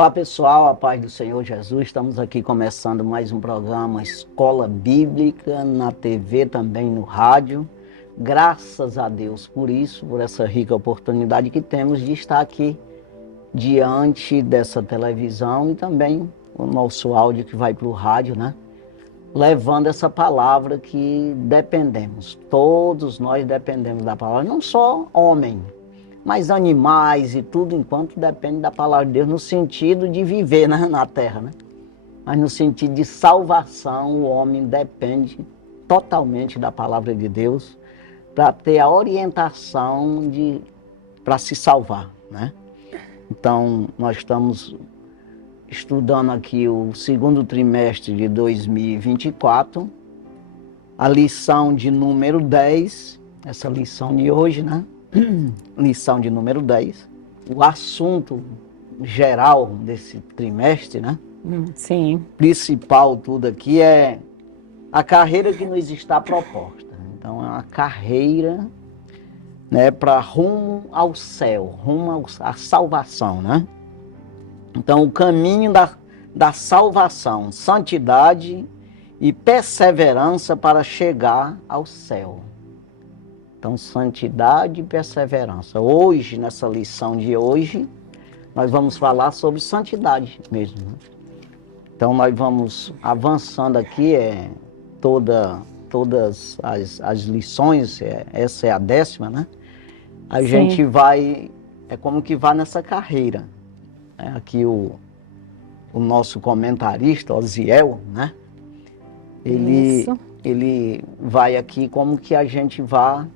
Olá pessoal, a paz do Senhor Jesus, estamos aqui começando mais um programa Escola Bíblica, na TV, também no rádio. Graças a Deus por isso, por essa rica oportunidade que temos de estar aqui diante dessa televisão e também o nosso áudio que vai para o rádio, né? Levando essa palavra que dependemos, todos nós dependemos da palavra, não só homem, mas animais e tudo enquanto depende da palavra de Deus, no sentido de viver na terra, né? Mas no sentido de salvação, o homem depende totalmente da palavra de Deus para ter a orientação para se salvar, né? Então, nós estamos estudando aqui o segundo trimestre de 2024, a lição de número 10, essa lição de hoje, né? Lição de número 10. O assunto geral desse trimestre, né? Sim. Principal tudo aqui é a carreira que nos está proposta. Então, é uma carreira, né, para rumo ao céu, rumo à salvação, né? Então, o caminho da salvação, santidade e perseverança para chegar ao céu. Então, santidade e perseverança. Hoje, nessa lição de hoje, nós vamos falar sobre santidade mesmo, né? Então, nós vamos avançando aqui, todas as lições, essa é a 10ª, né? A gente vai, é como que vai nessa carreira. Aqui o nosso comentarista, Osiel, né? Ele vai aqui como que a gente vai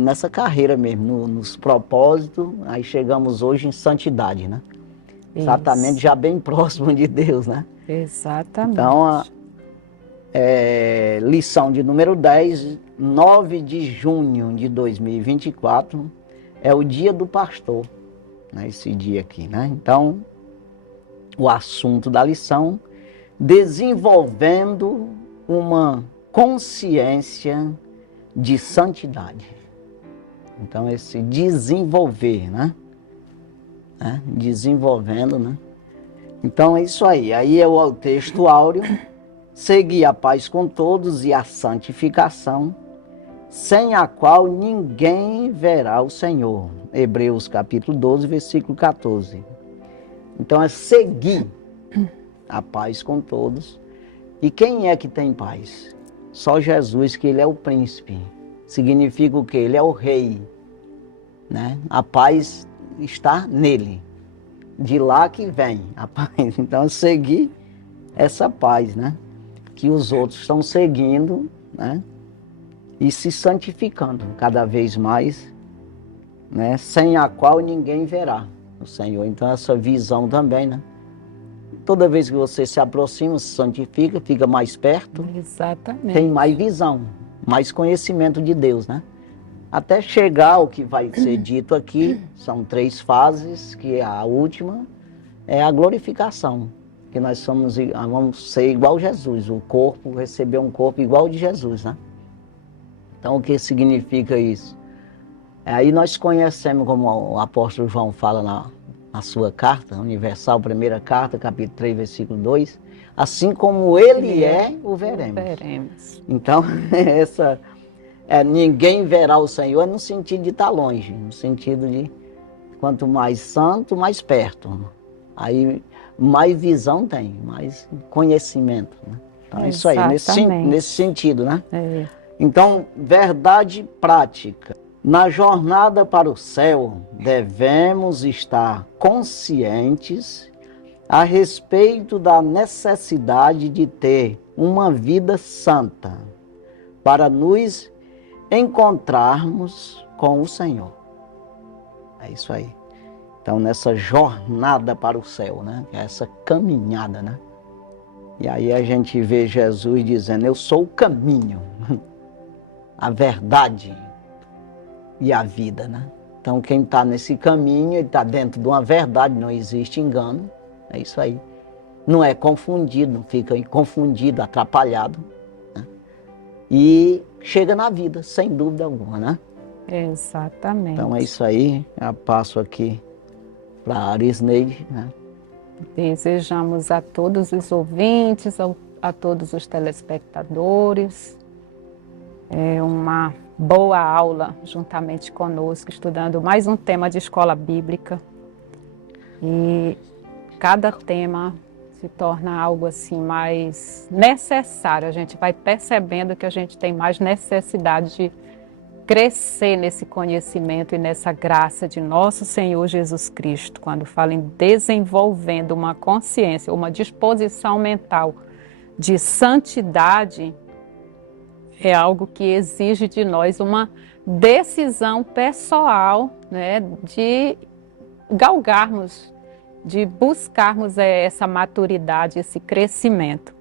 nessa carreira mesmo, nos propósitos, aí chegamos hoje em santidade, né? Isso. Exatamente, já bem próximo de Deus, né? Exatamente. Então, lição de número 10, 9 de junho de 2024, é o dia do pastor, né? Esse dia aqui, né? Então, o assunto da lição, desenvolvendo uma consciência de santidade. Então, esse desenvolver, né? Desenvolvendo, né? Então, é isso aí. Aí é o texto áureo. Seguir a paz com todos e a santificação, sem a qual ninguém verá o Senhor. Hebreus capítulo 12, versículo 14. Então, é seguir a paz com todos. E quem é que tem paz? Só Jesus, que ele é o príncipe. Significa o quê? Ele é o rei, né? A paz está nele. De lá que vem a paz. Então, seguir essa paz, né? Que os outros estão seguindo, né? E se santificando cada vez mais, né? Sem a qual ninguém verá o Senhor. Então, essa visão também, né? Toda vez que você se aproxima, se santifica, fica mais perto. Exatamente. Tem mais visão, mais conhecimento de Deus, né? Até chegar ao que vai ser dito aqui, são 3 fases, que a última é a glorificação, que nós vamos ser igual a Jesus, o corpo, receber um corpo igual ao de Jesus, né? Então, o que significa isso? Aí nós conhecemos, como o apóstolo João fala na sua carta universal, primeira carta, capítulo 3, versículo 2, assim como ele é, o veremos. Então, ninguém verá o Senhor no sentido de estar longe, no sentido de quanto mais santo, mais perto. Aí mais visão tem, mais conhecimento, né? Então é isso aí, nesse sentido, né? É. Então, verdade prática. Na jornada para o céu, devemos estar conscientes a respeito da necessidade de ter uma vida santa para nos encontrarmos com o Senhor. É isso aí. Então, nessa jornada para o céu, né? Essa caminhada, né? E aí a gente vê Jesus dizendo, eu sou o caminho, a verdade e a vida, né? Então, quem está nesse caminho, ele está dentro de uma verdade, não existe engano. É isso aí. Não é confundido, não fica confundido, atrapalhado, né? E chega na vida, sem dúvida alguma, né? Exatamente. Então, é isso aí. Eu passo aqui para a Arisneide, né? Desejamos a todos os ouvintes, a todos os telespectadores, uma boa aula juntamente conosco, estudando mais um tema de escola bíblica. E cada tema se torna algo assim mais necessário. A gente vai percebendo que a gente tem mais necessidade de crescer nesse conhecimento e nessa graça de nosso Senhor Jesus Cristo. Quando fala em desenvolvendo uma consciência, uma disposição mental de santidade, é algo que exige de nós uma decisão pessoal, né, de galgarmos, de buscarmos essa maturidade, esse crescimento.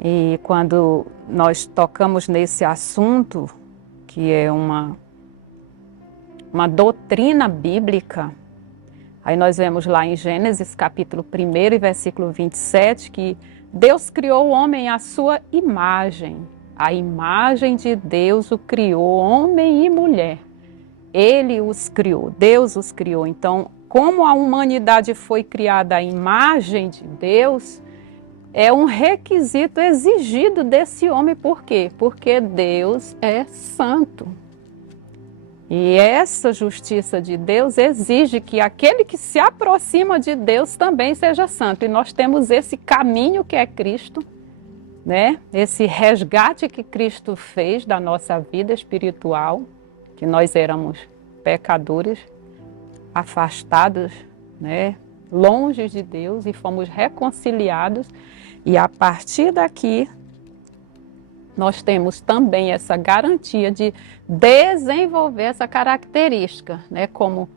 E quando nós tocamos nesse assunto, que é uma doutrina bíblica, aí nós vemos lá em Gênesis capítulo 1 e versículo 27, que Deus criou o homem à sua imagem. A imagem de Deus o criou, homem e mulher. Ele os criou, Deus os criou. Então, como a humanidade foi criada à imagem de Deus, é um requisito exigido desse homem. Por quê? Porque Deus é santo. E essa justiça de Deus exige que aquele que se aproxima de Deus também seja santo. E nós temos esse caminho que é Cristo, né? Esse resgate que Cristo fez da nossa vida espiritual, que nós éramos pecadores, afastados, né? Longe de Deus, e fomos reconciliados. E a partir daqui, nós temos também essa garantia de desenvolver essa característica, né? Como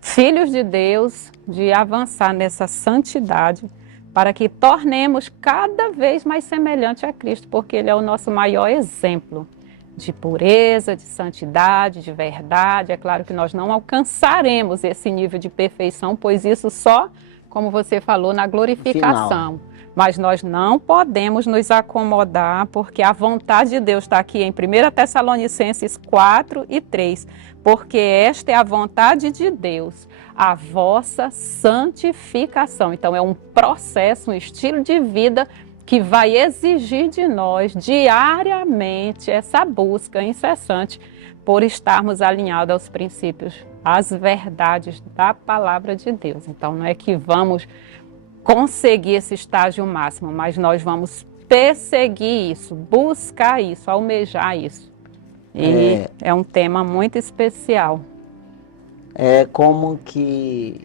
filhos de Deus, de avançar nessa santidade, para que tornemos cada vez mais semelhante a Cristo, porque Ele é o nosso maior exemplo de pureza, de santidade, de verdade. É claro que nós não alcançaremos esse nível de perfeição, pois isso só, como você falou, na glorificação. Final. Mas nós não podemos nos acomodar, porque a vontade de Deus está aqui em 1 Tessalonicenses 4 e 3. Porque esta é a vontade de Deus, a vossa santificação. Então é um processo, um estilo de vida que vai exigir de nós diariamente essa busca incessante por estarmos alinhados aos princípios, às verdades da palavra de Deus. Então não é que vamos conseguir esse estágio máximo, mas nós vamos perseguir isso, buscar isso, almejar isso. E é um tema muito especial. É como que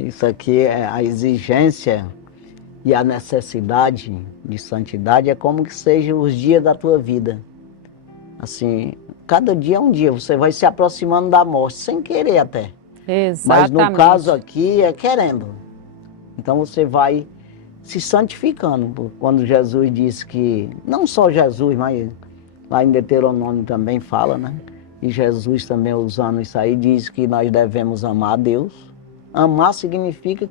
isso aqui, a exigência e a necessidade de santidade é como que sejam os dias da tua vida. Assim, cada dia é um dia, você vai se aproximando da morte, sem querer até. Exatamente. Mas no caso aqui é querendo. Então você vai se santificando. Quando Jesus disse que, não só Jesus, mas lá em Deuteronômio também fala, né? E Jesus também usando isso aí, diz que nós devemos amar a Deus. Amar significa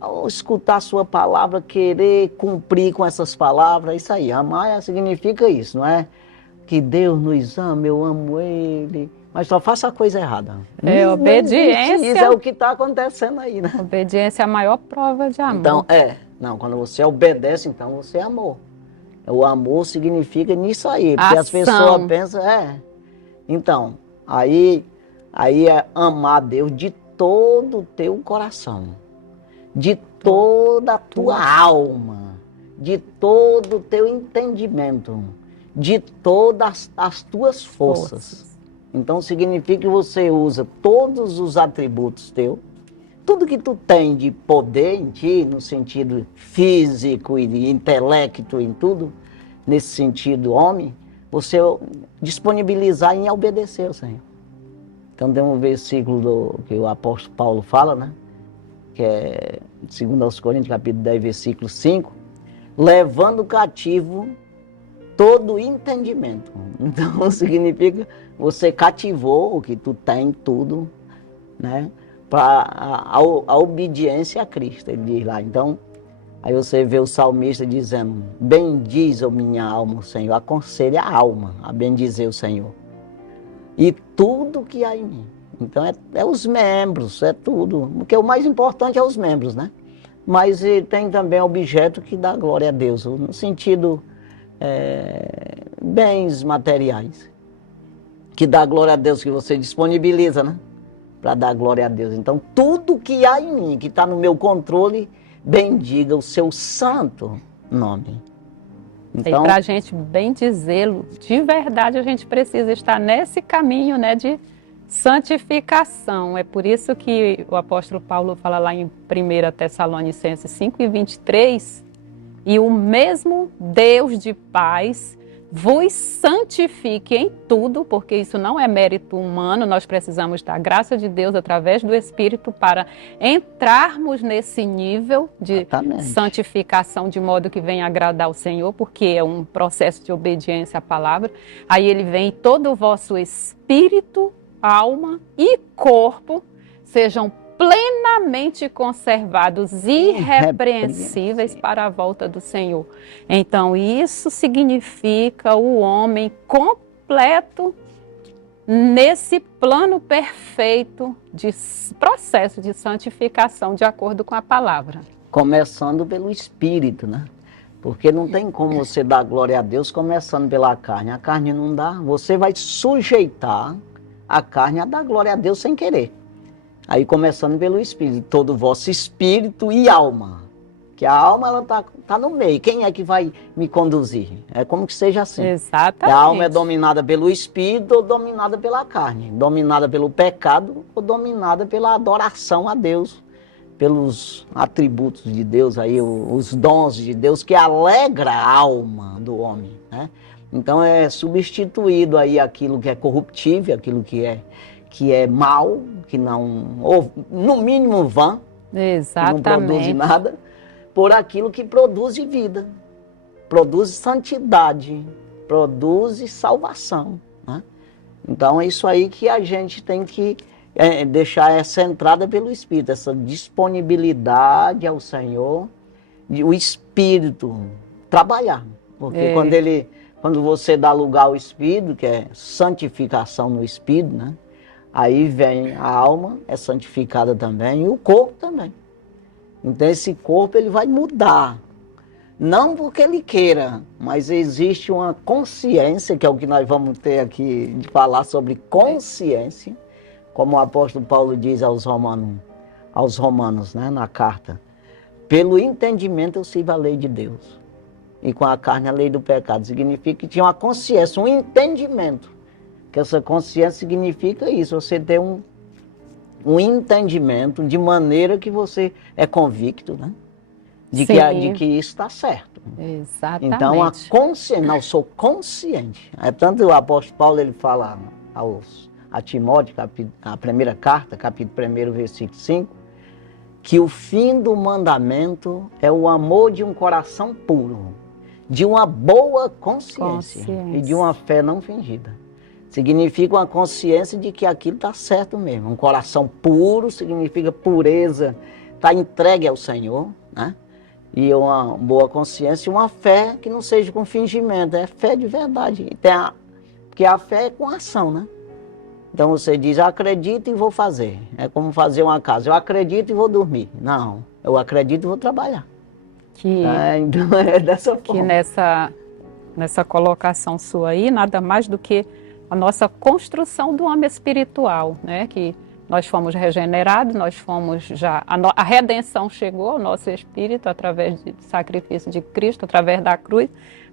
ao escutar a sua palavra, querer cumprir com essas palavras, isso aí. Amar significa isso, não é? Que Deus nos ama, eu amo Ele, mas só faça a coisa errada. Obediência. Isso é o que está acontecendo aí, né? Obediência é a maior prova de amor. Então, quando você obedece, então você amou. O amor significa nisso aí, porque as pessoas pensam, Então, aí é amar a Deus de todo o teu coração, de toda a tua alma, de todo o teu entendimento, de todas as tuas forças. Então significa que você usa todos os atributos teus, tudo que tu tem de poder em ti, no sentido físico e de intelecto, em tudo, nesse sentido homem, você disponibilizar em obedecer ao Senhor. Então tem um versículo que o apóstolo Paulo fala, né? Que é 2 Coríntios, capítulo 10, versículo 5, levando cativo todo entendimento. Então significa você cativou o que tu tem tudo, né? Para a obediência a Cristo, ele diz lá. Então, aí você vê o salmista dizendo, bendiz, ó minha alma, o Senhor, aconselha a alma a bendizer o Senhor. E tudo que há em mim. Então é os membros, é tudo. Porque o mais importante é os membros, né? Mas tem também objeto que dá glória a Deus, no sentido bens materiais, que dá glória a Deus, que você disponibiliza, né? Para dar glória a Deus. Então, tudo que há em mim, que está no meu controle, bendiga o seu santo nome. Então, e para a gente bem dizê-lo, de verdade a gente precisa estar nesse caminho, né, de santificação. É por isso que o apóstolo Paulo fala lá em 1 Tessalonicenses 5:23, e o mesmo Deus de paz vos santifique em tudo, porque isso não é mérito humano, nós precisamos da graça de Deus através do Espírito para entrarmos nesse nível de santificação, de modo que venha agradar o Senhor, porque é um processo de obediência à palavra. Aí ele vem, todo o vosso espírito, alma e corpo sejam plenamente conservados, irrepreensíveis para a volta do Senhor. Então, isso significa o homem completo nesse plano perfeito de processo de santificação, de acordo com a palavra. Começando pelo Espírito, né? Porque não tem como você dar glória a Deus começando pela carne. A carne não dá. Você vai sujeitar a carne a dar glória a Deus sem querer. Aí começando pelo Espírito, todo o vosso espírito e alma. Que a alma, ela tá no meio. Quem é que vai me conduzir? É como que seja assim. Exatamente. A alma é dominada pelo Espírito ou dominada pela carne. Dominada pelo pecado ou dominada pela adoração a Deus. Pelos atributos de Deus, aí, os dons de Deus, que alegra a alma do homem, né? Então é substituído aí aquilo que é corruptível, aquilo que é mal, que não, ou no mínimo vã, exatamente, que não produz nada, por aquilo que produz vida, produz santidade, produz salvação, né? Então é isso aí que a gente tem que deixar essa entrada pelo Espírito, essa disponibilidade ao Senhor, o Espírito trabalhar, porque quando você dá lugar ao Espírito, que é santificação no Espírito, né? Aí vem a alma, é santificada também, e o corpo também. Então esse corpo ele vai mudar. Não porque ele queira, mas existe uma consciência, que é o que nós vamos ter aqui de falar sobre consciência, como o apóstolo Paulo diz aos romanos, né, na carta. Pelo entendimento eu sirvo a lei de Deus. E com a carne a lei do pecado. Significa que tinha uma consciência, um entendimento. Que essa consciência significa isso, você ter um entendimento de maneira que você é convicto, né? De que isso está certo. Exatamente. Então, a consciência, não, eu sou consciente. Tanto o apóstolo Paulo, ele fala a Timóteo, a primeira carta, capítulo 1, versículo 5, que o fim do mandamento é o amor de um coração puro, de uma boa consciência. E de uma fé não fingida. Significa uma consciência de que aquilo está certo mesmo. Um coração puro significa pureza, está entregue ao Senhor, né? E uma boa consciência e uma fé que não seja com fingimento, é fé de verdade. Porque a fé é com ação, né? Então você diz, eu acredito e vou fazer. É como fazer uma casa, eu acredito e vou dormir. Não, eu acredito e vou trabalhar. Então é dessa forma. Que nessa colocação sua aí, nada mais do que a nossa construção do homem espiritual, né? Que nós fomos regenerados, nós fomos a redenção chegou ao nosso espírito através do sacrifício de Cristo, através da cruz,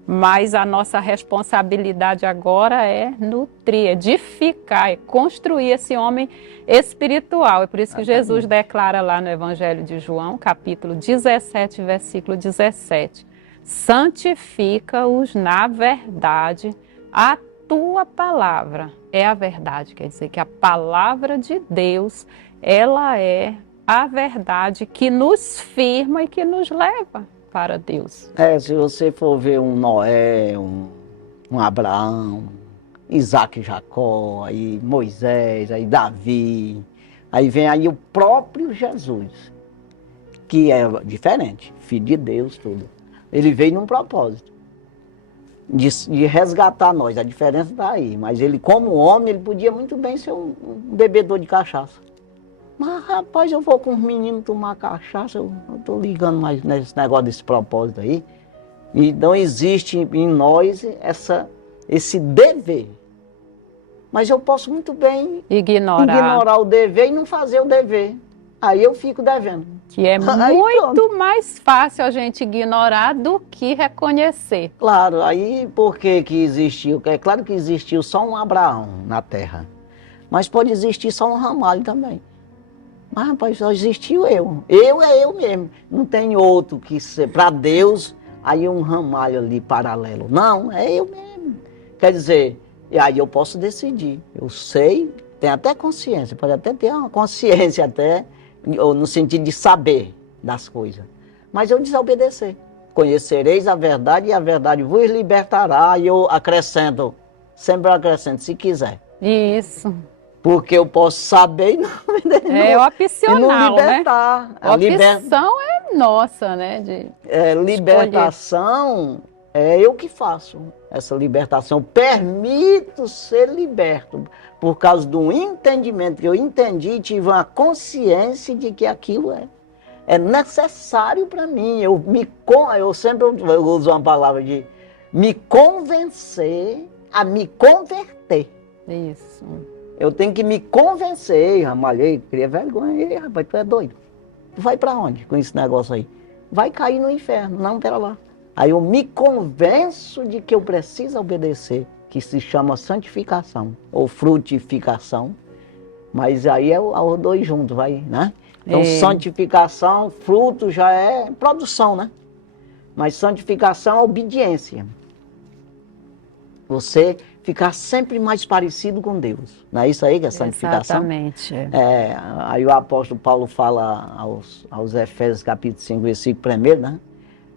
mas a nossa responsabilidade agora é nutrir, edificar, é construir esse homem espiritual. É por isso que Jesus declara lá no Evangelho de João, capítulo 17, versículo 17, santifica-os na verdade, a tua palavra é a verdade. Quer dizer que a palavra de Deus, ela é a verdade que nos firma e que nos leva para Deus. Se você for ver um Noé, um Abraão, Isaac e Jacó, aí Moisés, aí Davi, aí vem aí o próprio Jesus, que é diferente, filho de Deus, tudo. Ele veio num propósito. de resgatar nós. A diferença está aí. Mas ele, como homem, ele podia muito bem ser um bebedor de cachaça. Mas, rapaz, eu vou com os meninos tomar cachaça, eu estou ligando mais nesse negócio desse propósito aí. E não existe em nós esse dever. Mas eu posso muito bem ignorar o dever e não fazer o dever. Aí eu fico devendo. Que é muito mais fácil a gente ignorar do que reconhecer. Claro, aí por que existiu? É claro que existiu só um Abraão na terra. Mas pode existir só um Ramalho também. Mas, rapaz, só existiu eu. Eu é eu mesmo. Não tem outro que ser para Deus, aí um Ramalho ali paralelo. Não, é eu mesmo. Quer dizer, e aí eu posso decidir. Eu sei, tenho até consciência, pode até ter uma consciência até, ou no sentido de saber das coisas. Mas eu desobedecer. Conhecereis a verdade e a verdade vos libertará. E eu acrescento, sempre acrescento, se quiser. Isso. Porque eu posso saber e não, é opcional, e não libertar. Né? A opção é nossa, né? Libertação é eu que faço essa libertação. Eu permito ser liberto por causa do entendimento que eu entendi e tive uma consciência de que aquilo é necessário para mim. Eu sempre uso uma palavra de me convencer a me converter. Isso. Eu tenho que me convencer, Ramalhei, cria vergonha. Ei, rapaz, tu é doido. Tu vai para onde com esse negócio aí? Vai cair no inferno, não, pera lá. Aí eu me convenço de que eu preciso obedecer, que se chama santificação, ou frutificação. Mas aí é os dois juntos, vai, né? Então, santificação, fruto já é produção, né? Mas santificação é obediência. Você ficar sempre mais parecido com Deus. Não é isso aí que é santificação? Exatamente. Aí o apóstolo Paulo fala aos Efésios capítulo 5, versículo 1, né?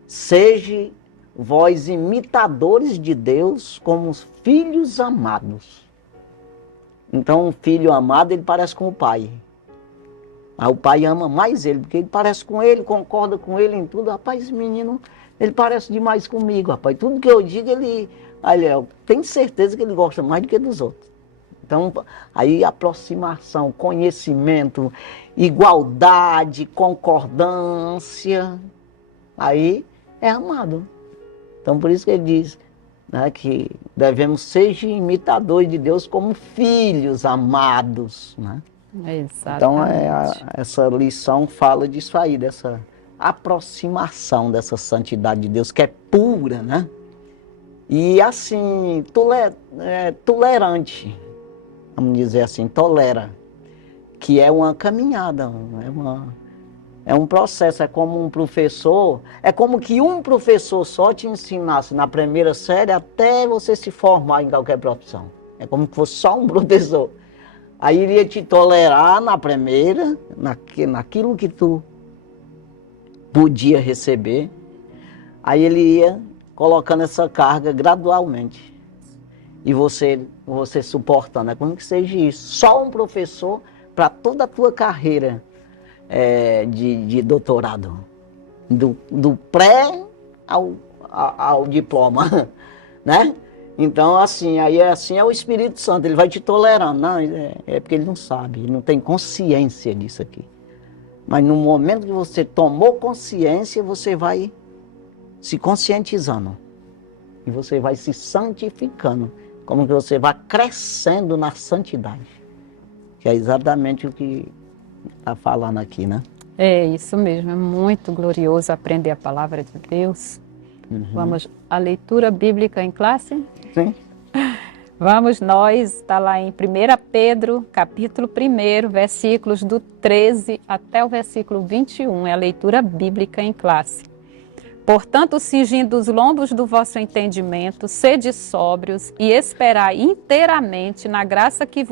Seja vós imitadores de Deus como os filhos amados. Então, um filho amado, ele parece com o pai. Aí o pai ama mais ele, porque ele parece com ele, concorda com ele em tudo. Rapaz, esse menino, ele parece demais comigo, rapaz. Tudo que eu digo, ele... Olha, eu tenho certeza que ele gosta mais do que dos outros. Então, aí aproximação, conhecimento, igualdade, concordância, aí é amado. Então, por isso que ele diz, né, que devemos ser imitadores de Deus como filhos amados, né? Exatamente. Então, essa lição fala disso aí, dessa aproximação dessa santidade de Deus, que é pura, né? E assim, tolerante, vamos dizer assim, tolera, que é uma caminhada, é um processo, é como um professor, é como que um professor só te ensinasse na primeira série até você se formar em qualquer profissão. É como que fosse só um professor. Aí iria te tolerar na primeira, naquilo que tu podia receber, aí ele ia colocando essa carga gradualmente. E você suportando. É como que seja isso. Só um professor para toda a tua carreira de doutorado. Do pré ao diploma. Né? Então, assim, é o Espírito Santo. Ele vai te tolerando. Não, é porque ele não sabe. Ele não tem consciência disso aqui. Mas no momento que você tomou consciência, você vai se conscientizando. E você vai se santificando. Como que você vai crescendo na santidade. Que é exatamente o que está falando aqui, né? É isso mesmo. É muito glorioso aprender a palavra de Deus. Uhum. Vamos à leitura bíblica em classe? Sim. Vamos nós, está lá em 1 Pedro, capítulo 1, versículos do 13 até o versículo 21. É a leitura bíblica em classe. Portanto, cingindo os lombos do vosso entendimento, sede sóbrios e esperai inteiramente na graça que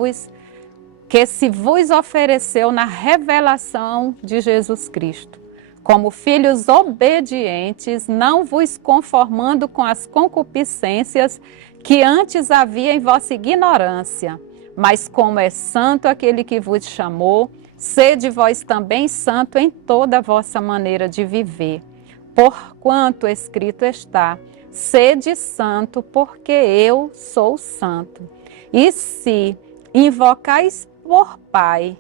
se vos ofereceu na revelação de Jesus Cristo. Como filhos obedientes, não vos conformando com as concupiscências que antes havia em vossa ignorância, mas como é santo aquele que vos chamou, sede vós também santo em toda a vossa maneira de viver. Porquanto escrito está: sede santo, porque eu sou santo. E se invocais por Pai,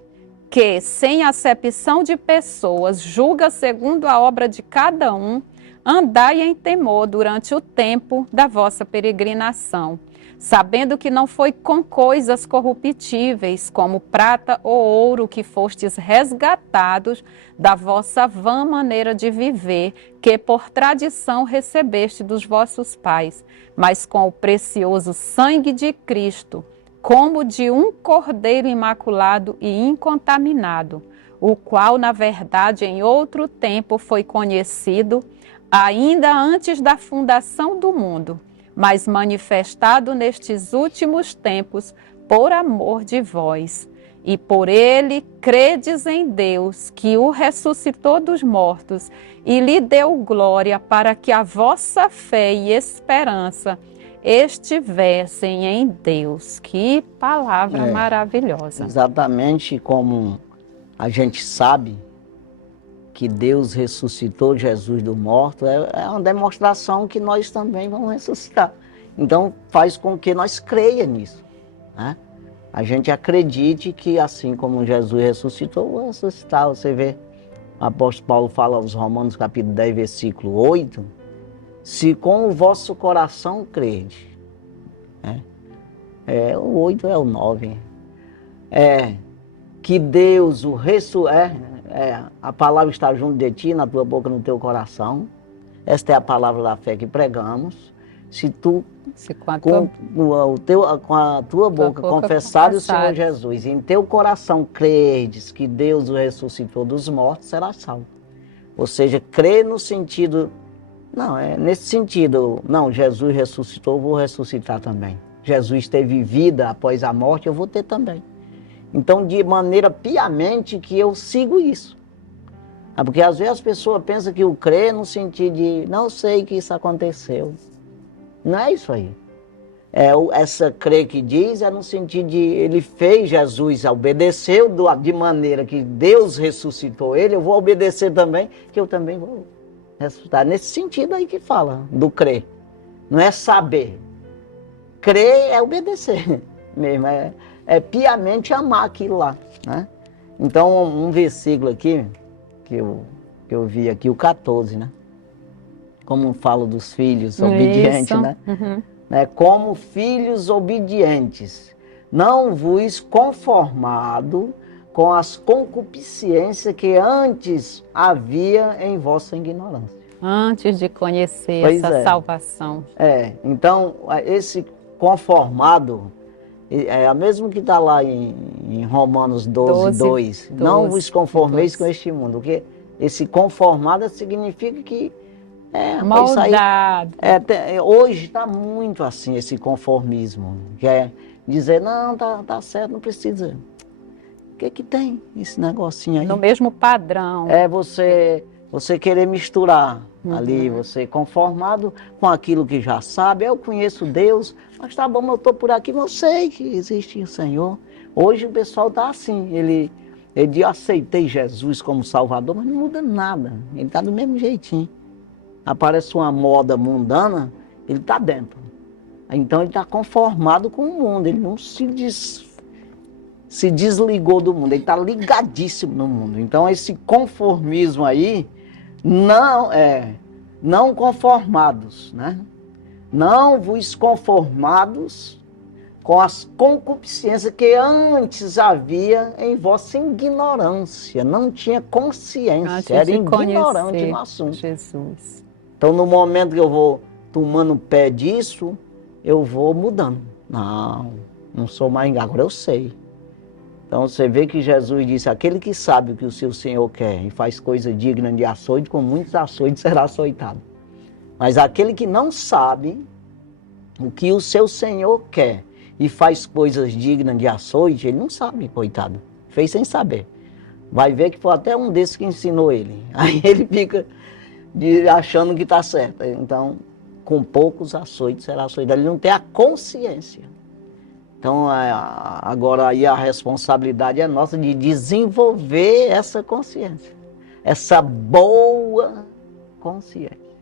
que, sem acepção de pessoas, julga segundo a obra de cada um, andai em temor durante o tempo da vossa peregrinação, sabendo que não foi com coisas corruptíveis, como prata ou ouro, que fostes resgatados da vossa vã maneira de viver, que por tradição recebeste dos vossos pais, mas com o precioso sangue de Cristo, como de um cordeiro imaculado e incontaminado, o qual, na verdade, em outro tempo foi conhecido, ainda antes da fundação do mundo, mas manifestado nestes últimos tempos por amor de vós. E por ele credes em Deus, que o ressuscitou dos mortos e lhe deu glória, para que a vossa fé e esperança estivessem em Deus. Que palavra maravilhosa. Exatamente como a gente sabe que Deus ressuscitou Jesus do morto, é uma demonstração que nós também vamos ressuscitar. Então faz com que nós creia nisso, né? A gente acredite que assim como Jesus ressuscitou, eu vou ressuscitar. Você vê, o apóstolo Paulo fala aos Romanos capítulo 10, versículo 8, se com o vosso coração crede, né? O 8 é o 9, que Deus o a palavra está junto de ti, na tua boca, no teu coração. Esta é a palavra da fé que pregamos. Se tu com a tua boca confessares o Senhor Jesus, e em teu coração credes que Deus o ressuscitou dos mortos, serás salvo. Ou seja, crer no sentido, nesse sentido, Jesus ressuscitou, eu vou ressuscitar também. Jesus teve vida após a morte, eu vou ter também. Então, de maneira piamente que eu sigo isso. Porque às vezes as pessoas pensam que o crer no sentido de não sei que isso aconteceu. Não é isso aí. Essa crer que diz é no sentido de ele fez Jesus, obedeceu de maneira que Deus ressuscitou ele, eu vou obedecer também, que eu também vou ressuscitar. Nesse sentido aí que fala do crer. Não é saber. Crer é obedecer mesmo, é piamente amar aquilo lá, né? Então, um versículo aqui, que eu vi aqui, o 14, né? Como falo dos filhos obedientes, né? Uhum. Como filhos obedientes, não vos conformado com as concupiscências que antes havia em vossa ignorância. Antes de conhecer essa salvação. Então, esse conformado é a mesma que está lá em Romanos 12, 2. Não vos conformeis com este mundo. Porque esse conformado significa que moldado. Hoje está muito assim esse conformismo. Que é dizer, não, tá certo, não precisa. O que tem esse negocinho aí? No mesmo padrão. Você querer misturar ali, você conformado com aquilo que já sabe. Eu conheço Deus, mas tá bom, eu estou por aqui, mas eu sei que existe o Senhor. Hoje o pessoal está assim, ele diz, aceitei Jesus como Salvador, mas não muda nada. Ele está do mesmo jeitinho. Aparece uma moda mundana, ele está dentro. Então ele está conformado com o mundo, ele não se desligou do mundo, ele está ligadíssimo no mundo. Então esse conformismo aí, não conformados, né? Não vos conformados com as concupiscências que antes havia em vossa ignorância. Não tinha consciência, era ignorante no assunto. Jesus. Então, no momento que eu vou tomando pé disso, eu vou mudando. Não sou mais enganado, agora eu sei. Então, você vê que Jesus disse, aquele que sabe o que o seu Senhor quer e faz coisa digna de açoite, com muitos açoites será açoitado. Mas aquele que não sabe o que o seu Senhor quer e faz coisas dignas de açoite, ele não sabe, coitado. Fez sem saber. Vai ver que foi até um desses que ensinou ele. Aí ele fica achando que está certo. Então, com poucos açoites será açoitado. Ele não tem a consciência. Então, agora aí a responsabilidade é nossa de desenvolver essa consciência. Essa boa consciência.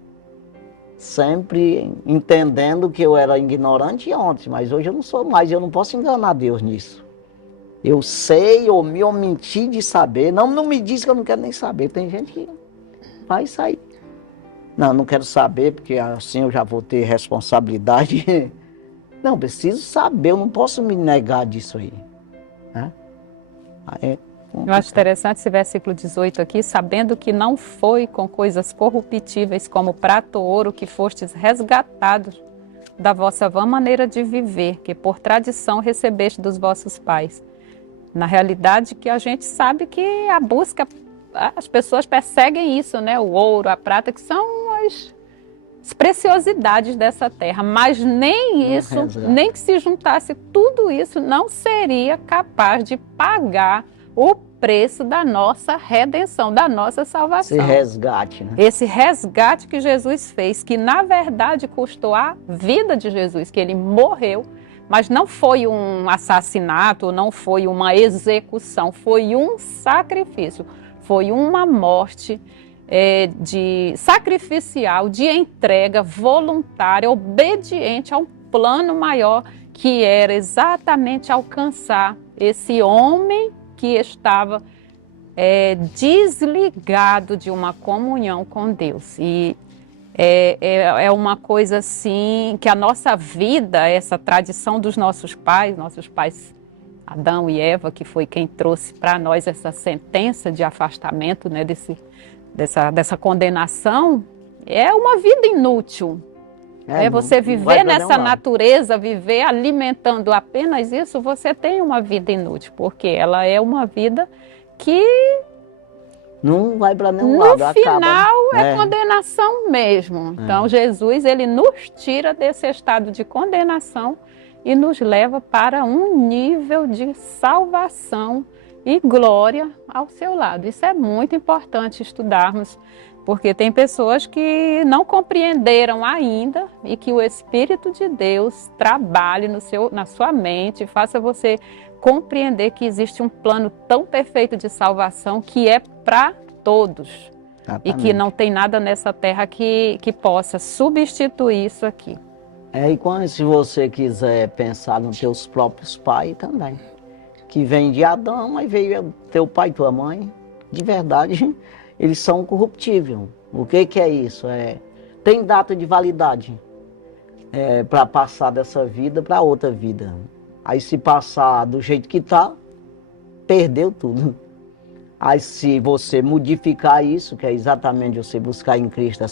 Sempre entendendo que eu era ignorante ontem, mas hoje eu não sou mais, eu não posso enganar Deus nisso. Eu sei ou me omiti de saber, não me diz que eu não quero nem saber, tem gente que vai sair. Não quero saber, porque assim eu já vou ter responsabilidade. Não, preciso saber, eu não posso me negar disso aí. Né? Eu acho interessante esse versículo 18 aqui, sabendo que não foi com coisas corruptíveis como prata ou ouro que fostes resgatados da vossa vã maneira de viver, que por tradição recebeste dos vossos pais. Na realidade que a gente sabe que a busca, as pessoas perseguem isso, né? O ouro, a prata, que são as preciosidades dessa terra, mas nem isso, nem que se juntasse tudo isso, não seria capaz de pagar o preço da nossa redenção, da nossa salvação. Esse resgate, né? Esse resgate que Jesus fez, que na verdade custou a vida de Jesus, que ele morreu, mas não foi um assassinato, não foi uma execução, foi um sacrifício, foi uma morte de sacrificial, de entrega voluntária, obediente a um plano maior, que era exatamente alcançar esse homem que estava desligado de uma comunhão com Deus. E é uma coisa assim, que a nossa vida, essa tradição dos nossos pais Adão e Eva, que foi quem trouxe para nós essa sentença de afastamento, né, dessa condenação, é uma vida inútil. Você viver nessa natureza, viver alimentando apenas isso, você tem uma vida inútil, porque ela é uma vida que não vai para nenhum lado. No final é condenação mesmo. Então Jesus, ele nos tira desse estado de condenação e nos leva para um nível de salvação e glória ao seu lado. Isso é muito importante estudarmos, porque tem pessoas que não compreenderam ainda e que o Espírito de Deus trabalhe na sua mente, faça você compreender que existe um plano tão perfeito de salvação que é para todos. Exatamente. E que não tem nada nessa terra que possa substituir isso aqui. E se você quiser pensar nos teus próprios pais também, que vem de Adão, aí veio teu pai e tua mãe, de verdade, eles são corruptíveis. O que é isso? Tem data de validade para passar dessa vida para outra vida. Aí se passar do jeito que está, perdeu tudo. Aí se você modificar isso, que é exatamente você buscar em Cristo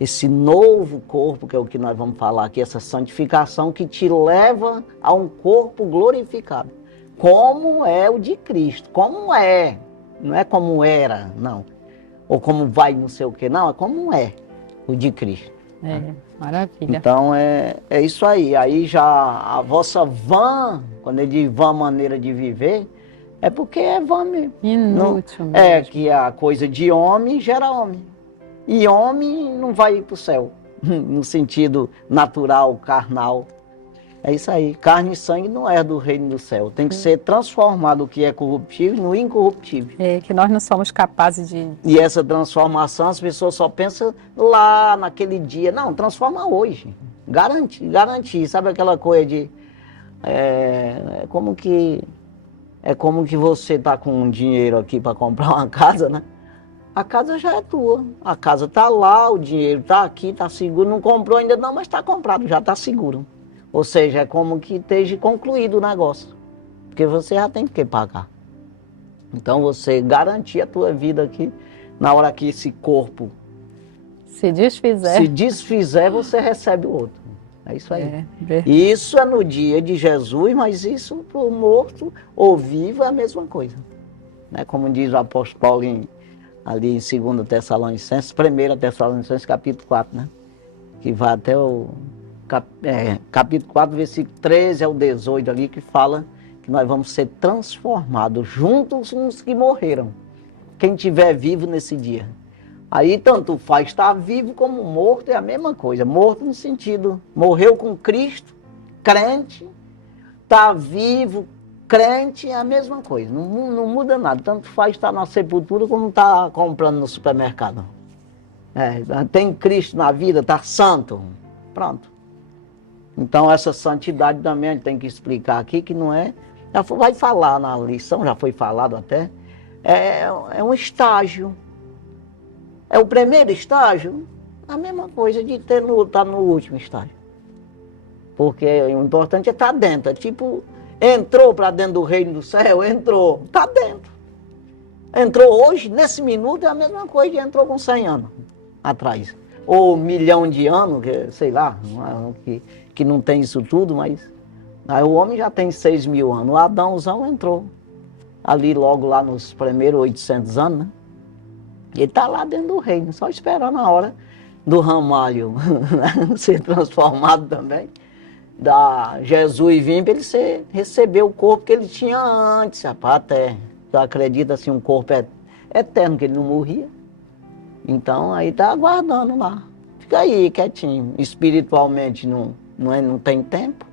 esse novo corpo, que é o que nós vamos falar aqui, essa santificação que te leva a um corpo glorificado. Como é o de Cristo, como é, não é como era, não. Ou como vai, não sei o que, não, é como é o de Cristo. Maravilha. Então é isso aí. Aí já a vossa vã, quando ele diz vã maneira de viver, é porque é vã mesmo. Inútil mesmo. É que a coisa de homem gera homem. E homem não vai para o céu, no sentido natural, carnal. É isso aí. Carne e sangue não é do reino do céu. Tem que ser transformado o que é corruptível no incorruptível. Que nós não somos capazes de... E essa transformação, as pessoas só pensam lá, naquele dia. Não, transforma hoje. Garantir. Sabe aquela coisa de... É como que você está com um dinheiro aqui para comprar uma casa, né? A casa já é tua. A casa está lá, o dinheiro está aqui, está seguro. Não comprou ainda não, mas está comprado, já está seguro. Ou seja, é como que esteja concluído o negócio. Porque você já tem que pagar. Então você garantir a tua vida aqui, na hora que esse corpo se desfizer, você recebe o outro. É isso aí. Isso é no dia de Jesus, mas isso para o morto ou vivo é a mesma coisa. Né? Como diz o apóstolo Paulo ali em 2 Tessalonicenses, 1 Tessalonicenses capítulo 4, né? Que vai até o capítulo 4, versículo 13 ao 18 ali, que fala que nós vamos ser transformados juntos com os que morreram. Quem estiver vivo nesse dia. Aí tanto faz estar vivo como morto, é a mesma coisa. Morto no sentido, morreu com Cristo, crente, está vivo, crente, é a mesma coisa. Não muda nada. Tanto faz estar na sepultura como estar comprando no supermercado. Tem Cristo na vida, está santo. Pronto. Então essa santidade também a gente tem que explicar aqui, que não é... Já vai falar na lição, já foi falado até. É um estágio. É o primeiro estágio, a mesma coisa de estar no último estágio. Porque o importante é estar dentro. É tipo, entrou para dentro do reino do céu, entrou, está dentro. Entrou hoje, nesse minuto, é a mesma coisa que entrou com 100 anos atrás. Ou 1 milhão de anos, sei lá, que não tem isso tudo, mas... Aí o homem já tem 6 mil anos. O Adãozão entrou ali logo lá nos primeiros 800 anos, né? Ele está lá dentro do reino, só esperando a hora do ramalho ser transformado também. Da Jesus vir para ele receber o corpo que ele tinha antes, rapaz, até. Eu acredito assim, um corpo eterno, que ele não morria. Então aí está aguardando lá. Fica aí quietinho. Espiritualmente não tem tempo.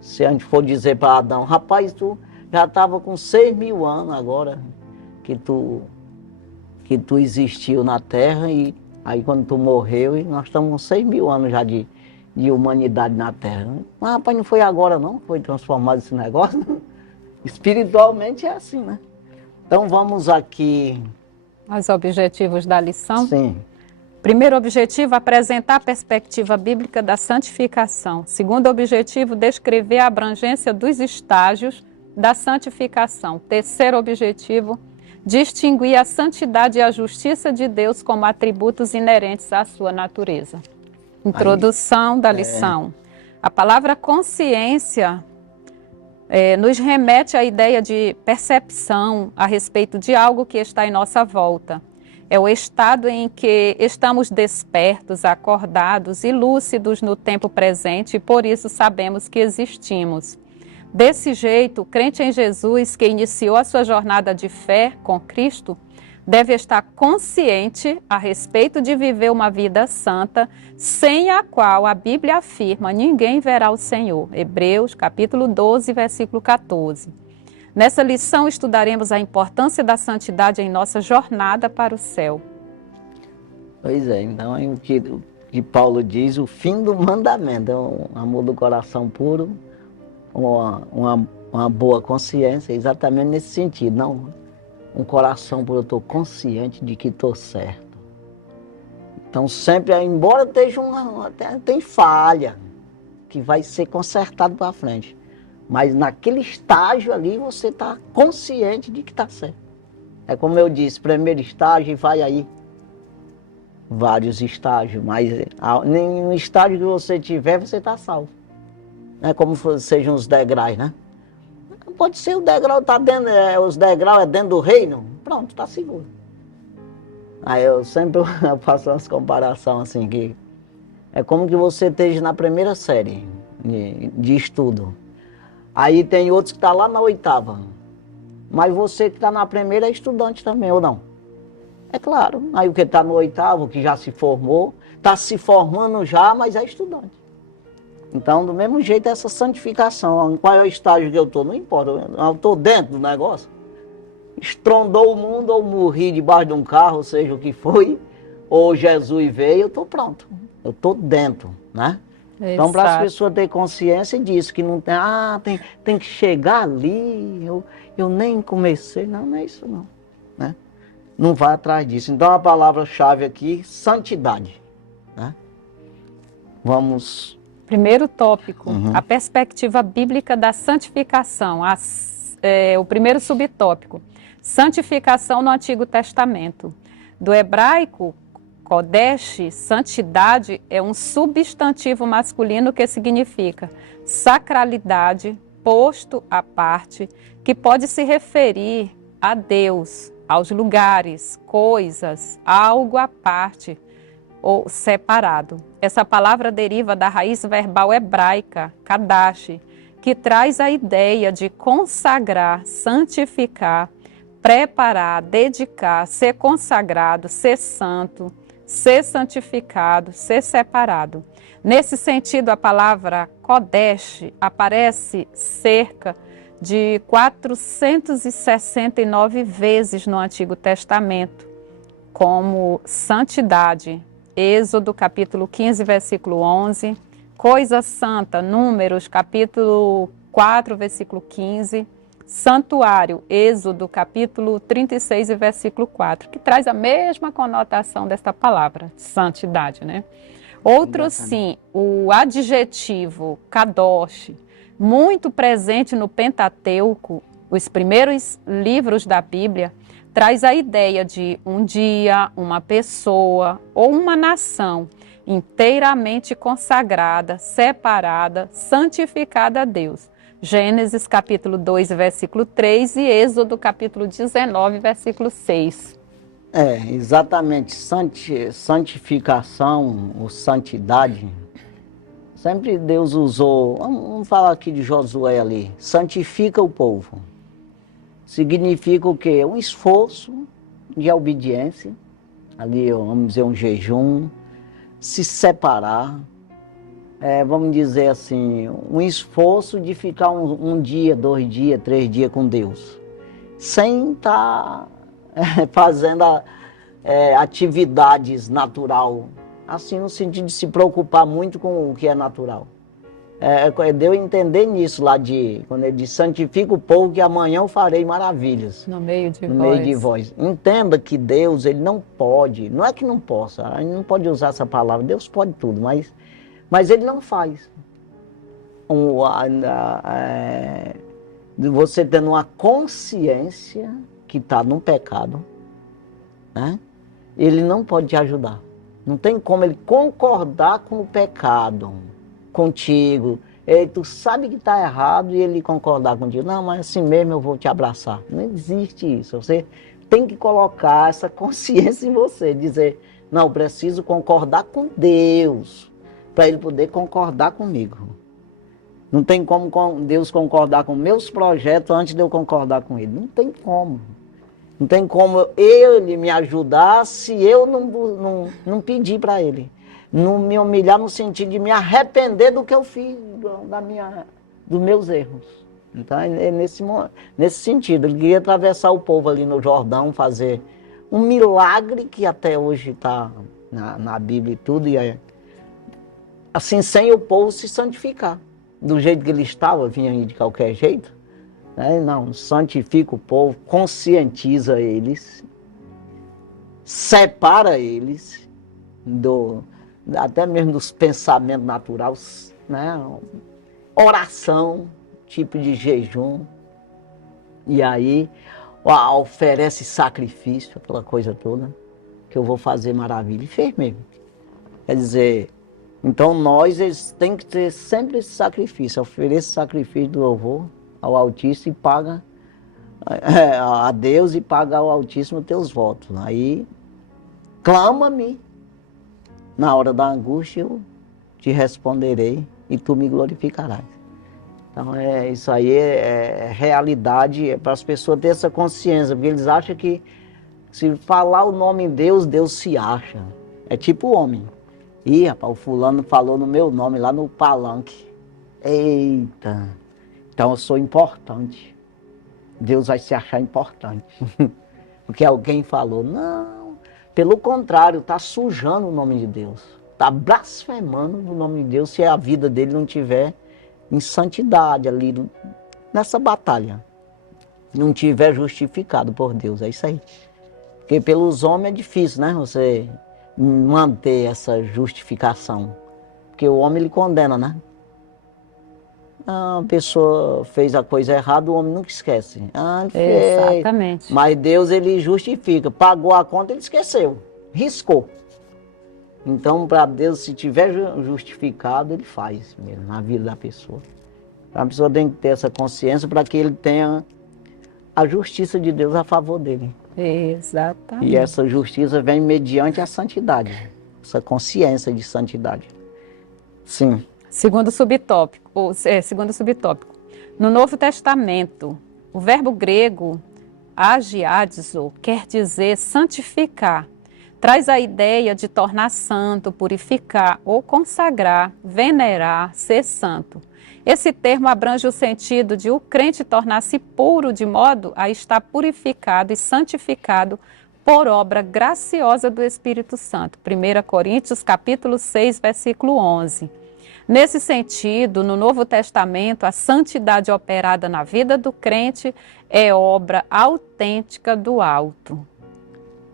Se a gente for dizer para Adão, rapaz, tu já estava com 6 mil anos agora que tu existiu na Terra, e aí quando tu morreu, e nós estamos com 6 mil anos já de humanidade na Terra. Mas rapaz, não foi agora não, foi transformado esse negócio. Espiritualmente é assim, né? Então vamos aqui... Os objetivos da lição? Sim. Primeiro objetivo, apresentar a perspectiva bíblica da santificação. Segundo objetivo, descrever a abrangência dos estágios da santificação. Terceiro objetivo, distinguir a santidade e a justiça de Deus como atributos inerentes à sua natureza. Introdução da lição. A palavra consciência nos remete à ideia de percepção a respeito de algo que está em nossa volta. É o estado em que estamos despertos, acordados e lúcidos no tempo presente, e por isso sabemos que existimos. Desse jeito, o crente em Jesus, que iniciou a sua jornada de fé com Cristo, deve estar consciente a respeito de viver uma vida santa, sem a qual a Bíblia afirma: ninguém verá o Senhor. Hebreus, capítulo 12, versículo 14. Nessa lição estudaremos a importância da santidade em nossa jornada para o céu. Pois é, então é o que Paulo diz, o fim do mandamento, é um amor do coração puro, uma boa consciência, exatamente nesse sentido. Não, um coração puro, eu estou consciente de que estou certo. Então sempre, embora esteja tem falha, que vai ser consertado para frente. Mas naquele estágio ali você está consciente de que está certo. É como eu disse, primeiro estágio e vai aí. Vários estágios, mas no estágio que você tiver, você está salvo. Não é como sejam os degraus, né? Pode ser o degrau, tá dentro, os degraus é dentro do reino, pronto, está seguro. Aí eu sempre faço umas comparações assim, que é como que você esteja na primeira série de estudo. Aí tem outros que estão lá na 8ª. Mas você que está na primeira é estudante também, ou não? É claro. Aí o que está no 8º, que já se formou, está se formando já, mas é estudante. Então, do mesmo jeito, essa santificação. Qual é o estágio que eu estou? Não importa. Eu estou dentro do negócio. Estrondou o mundo, ou morri debaixo de um carro, ou seja, o que foi, ou Jesus veio, eu estou pronto. Eu estou dentro, né? Então, para as pessoas terem consciência disso, que não tem, tem que chegar ali, eu nem comecei, não é isso não, né? Não vai atrás disso. Então, a palavra-chave aqui, santidade, né? Vamos... Primeiro tópico, a perspectiva bíblica da santificação, o primeiro subtópico, santificação no Antigo Testamento. Do hebraico, Kodesh, santidade, é um substantivo masculino que significa sacralidade, posto à parte, que pode se referir a Deus, aos lugares, coisas, algo à parte ou separado. Essa palavra deriva da raiz verbal hebraica, kadash, que traz a ideia de consagrar, santificar, preparar, dedicar, ser consagrado, ser santo, ser santificado, ser separado. Nesse sentido, a palavra Kodesh aparece cerca de 469 vezes no Antigo Testamento, como santidade, Êxodo capítulo 15, versículo 11, coisa santa, Números capítulo 4, versículo 15, santuário, Êxodo capítulo 36 e versículo 4, que traz a mesma conotação desta palavra, santidade, né? Outro sim, o adjetivo kadosh, muito presente no Pentateuco, os primeiros livros da Bíblia, traz a ideia de um dia, uma pessoa ou uma nação inteiramente consagrada, separada, santificada a Deus. Gênesis capítulo 2, versículo 3 e Êxodo capítulo 19, versículo 6. Exatamente. Santificação ou santidade, sempre Deus usou. Vamos falar aqui de Josué ali. Santifica o povo. Significa o quê? Um esforço de obediência. Ali, vamos dizer, um jejum. Se separar. Vamos dizer assim, um esforço de ficar um dia, 2 dias, 3 dias com Deus. Sem estar fazendo atividades natural, assim no sentido de se preocupar muito com o que é natural. Deu a entender nisso lá quando ele diz, santifica o povo que amanhã eu farei maravilhas. No meio de vós. Entenda que Deus, ele não pode, não é que não possa, a gente não pode usar essa palavra, Deus pode tudo, mas ele não faz. Você tendo uma consciência que está no pecado, né? Ele não pode te ajudar. Não tem como ele concordar com o pecado contigo. Tu sabe que está errado e ele concordar contigo. Não, mas assim mesmo eu vou te abraçar. Não existe isso. Você tem que colocar essa consciência em você. Dizer, não, eu preciso concordar com Deus para ele poder concordar comigo. Não tem como Deus concordar com meus projetos antes de eu concordar com ele. Não tem como. Não tem como ele me ajudar se eu não pedir para ele. Não me humilhar no sentido de me arrepender do que eu fiz, dos meus erros. Então, é nesse sentido. Ele queria atravessar o povo ali no Jordão, fazer um milagre que até hoje está na Bíblia e tudo. Assim, sem o povo se santificar. Do jeito que ele estava, vinha de qualquer jeito. Não, santifica o povo, conscientiza eles, separa eles, até mesmo dos pensamentos naturais, né? Oração, tipo de jejum, e aí oferece sacrifício, aquela coisa toda, que eu vou fazer maravilha, e fez mesmo. Quer dizer, então eles têm que ter sempre esse sacrifício, oferecer sacrifício do louvor ao Altíssimo e paga a Deus e paga ao Altíssimo teus votos. Aí, clama-me, na hora da angústia eu te responderei e tu me glorificarás. Então, isso aí é realidade, para as pessoas terem essa consciência, porque eles acham que se falar o nome de Deus, Deus se acha. É tipo homem. Rapaz, o fulano falou no meu nome lá no palanque. Eita! Então eu sou importante. Deus vai se achar importante. Porque alguém falou. Não, pelo contrário, está sujando o nome de Deus. Está blasfemando o nome de Deus se a vida dele não tiver em santidade ali, nessa batalha. Não tiver justificado por Deus, é isso aí. Porque pelos homens é difícil, né? Você manter essa justificação. Porque o homem ele condena, né? A pessoa fez a coisa errada, o homem nunca esquece. Ele fez. Exatamente. Mas Deus, ele justifica. Pagou a conta, ele esqueceu. Riscou. Então, para Deus, se tiver justificado, ele faz mesmo na vida da pessoa. A pessoa tem que ter essa consciência para que ele tenha a justiça de Deus a favor dele. Exatamente. E essa justiça vem mediante a santidade. Essa consciência de santidade. Sim. Segundo subtópico. No Novo Testamento, o verbo grego agiadizo quer dizer santificar. Traz a ideia de tornar santo, purificar ou consagrar, venerar, ser santo. Esse termo abrange o sentido de o crente tornar-se puro de modo a estar purificado e santificado por obra graciosa do Espírito Santo. 1 Coríntios capítulo 6, versículo 11. Nesse sentido, no Novo Testamento, a santidade operada na vida do crente é obra autêntica do alto.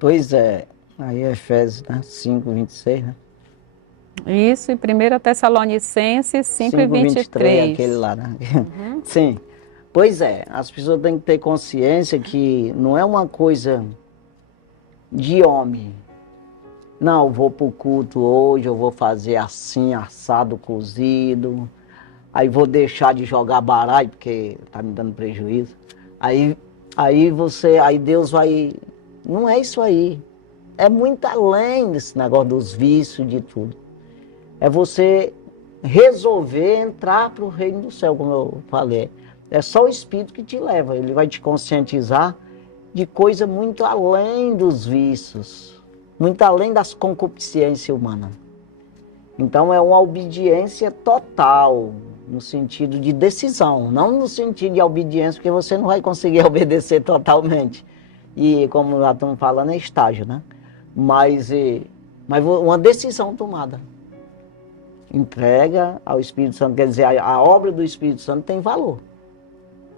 Pois é, aí é Efésios, né? 5, 26, né? Isso, e 1 Tessalonicenses 5 e 23. Aquele lá, né? Sim. Pois é, as pessoas têm que ter consciência que não é uma coisa de homem. Não, eu vou para o culto hoje, eu vou fazer assim, assado, cozido. Aí vou deixar de jogar baralho, porque está me dando prejuízo. Aí Deus vai... Não é isso aí. É muito além desse negócio dos vícios, de tudo. É você resolver entrar para o reino do céu, como eu falei. É só o Espírito que te leva. Ele vai te conscientizar de coisa muito além dos vícios. Muito além das concupiscências humanas. Então é uma obediência total, no sentido de decisão, não no sentido de obediência, porque você não vai conseguir obedecer totalmente. E como já estamos falando, é estágio, né? Mas uma decisão tomada. Entrega ao Espírito Santo, quer dizer, a obra do Espírito Santo tem valor.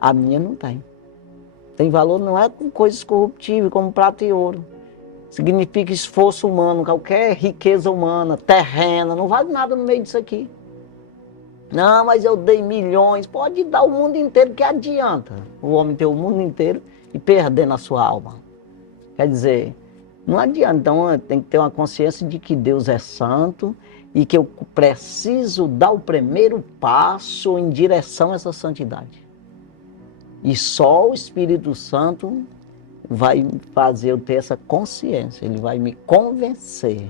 A minha não tem. Tem valor não é com coisas corruptíveis, como prata e ouro. Significa esforço humano, qualquer riqueza humana, terrena, não vale nada no meio disso aqui. Não, mas eu dei milhões, pode dar o mundo inteiro, que adianta o homem ter o mundo inteiro e perder na sua alma. Quer dizer, não adianta, então tem que ter uma consciência de que Deus é santo e que eu preciso dar o primeiro passo em direção a essa santidade. E só o Espírito Santo vai fazer eu ter essa consciência, ele vai me convencer,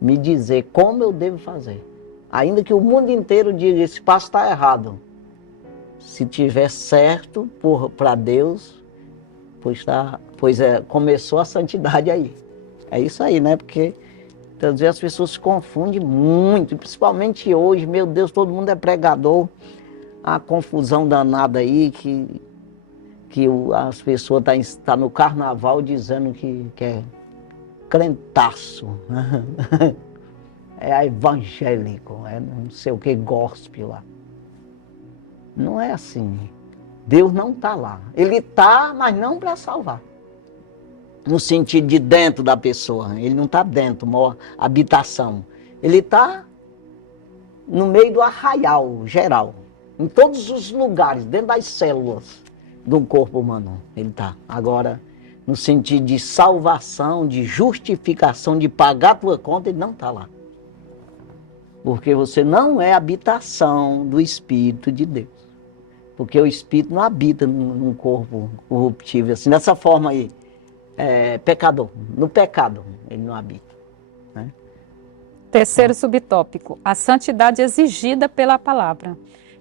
me dizer como eu devo fazer. Ainda que o mundo inteiro diga, esse passo está errado. Se tiver certo para Deus, começou a santidade aí. É isso aí, né? Porque às vezes as pessoas se confundem muito, principalmente hoje, meu Deus, todo mundo é pregador. A confusão danada aí, que as pessoas estão no carnaval dizendo que é crentaço, é evangélico, é não sei o que, gospel lá. Não é assim. Deus não está lá. Ele está, mas não para salvar. No sentido de dentro da pessoa. Ele não está dentro, uma habitação. Ele está no meio do arraial geral. Em todos os lugares, dentro das células do corpo humano, ele está. Agora, no sentido de salvação, de justificação, de pagar a tua conta, ele não está lá. Porque você não é habitação do Espírito de Deus. Porque o Espírito não habita num corpo corruptível, assim, dessa forma aí, pecador. No pecado, ele não habita. Né? Terceiro subtópico, a santidade exigida pela palavra.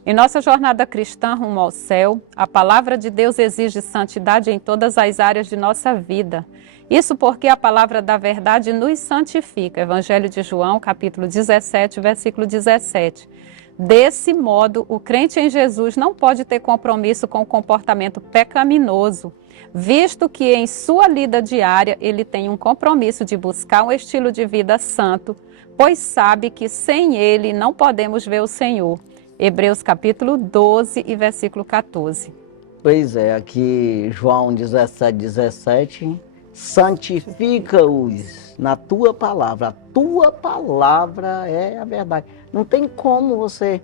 Em nossa jornada cristã rumo ao céu, a palavra de Deus exige santidade em todas as áreas de nossa vida. Isso porque a palavra da verdade nos santifica. Evangelho de João, capítulo 17, versículo 17. Desse modo, o crente em Jesus não pode ter compromisso com o comportamento pecaminoso, visto que em sua lida diária ele tem um compromisso de buscar um estilo de vida santo, pois sabe que sem ele não podemos ver o Senhor. Hebreus capítulo 12 e versículo 14. Pois é, aqui João 17, 17, santifica-os na tua palavra. A tua palavra é a verdade. Não tem como você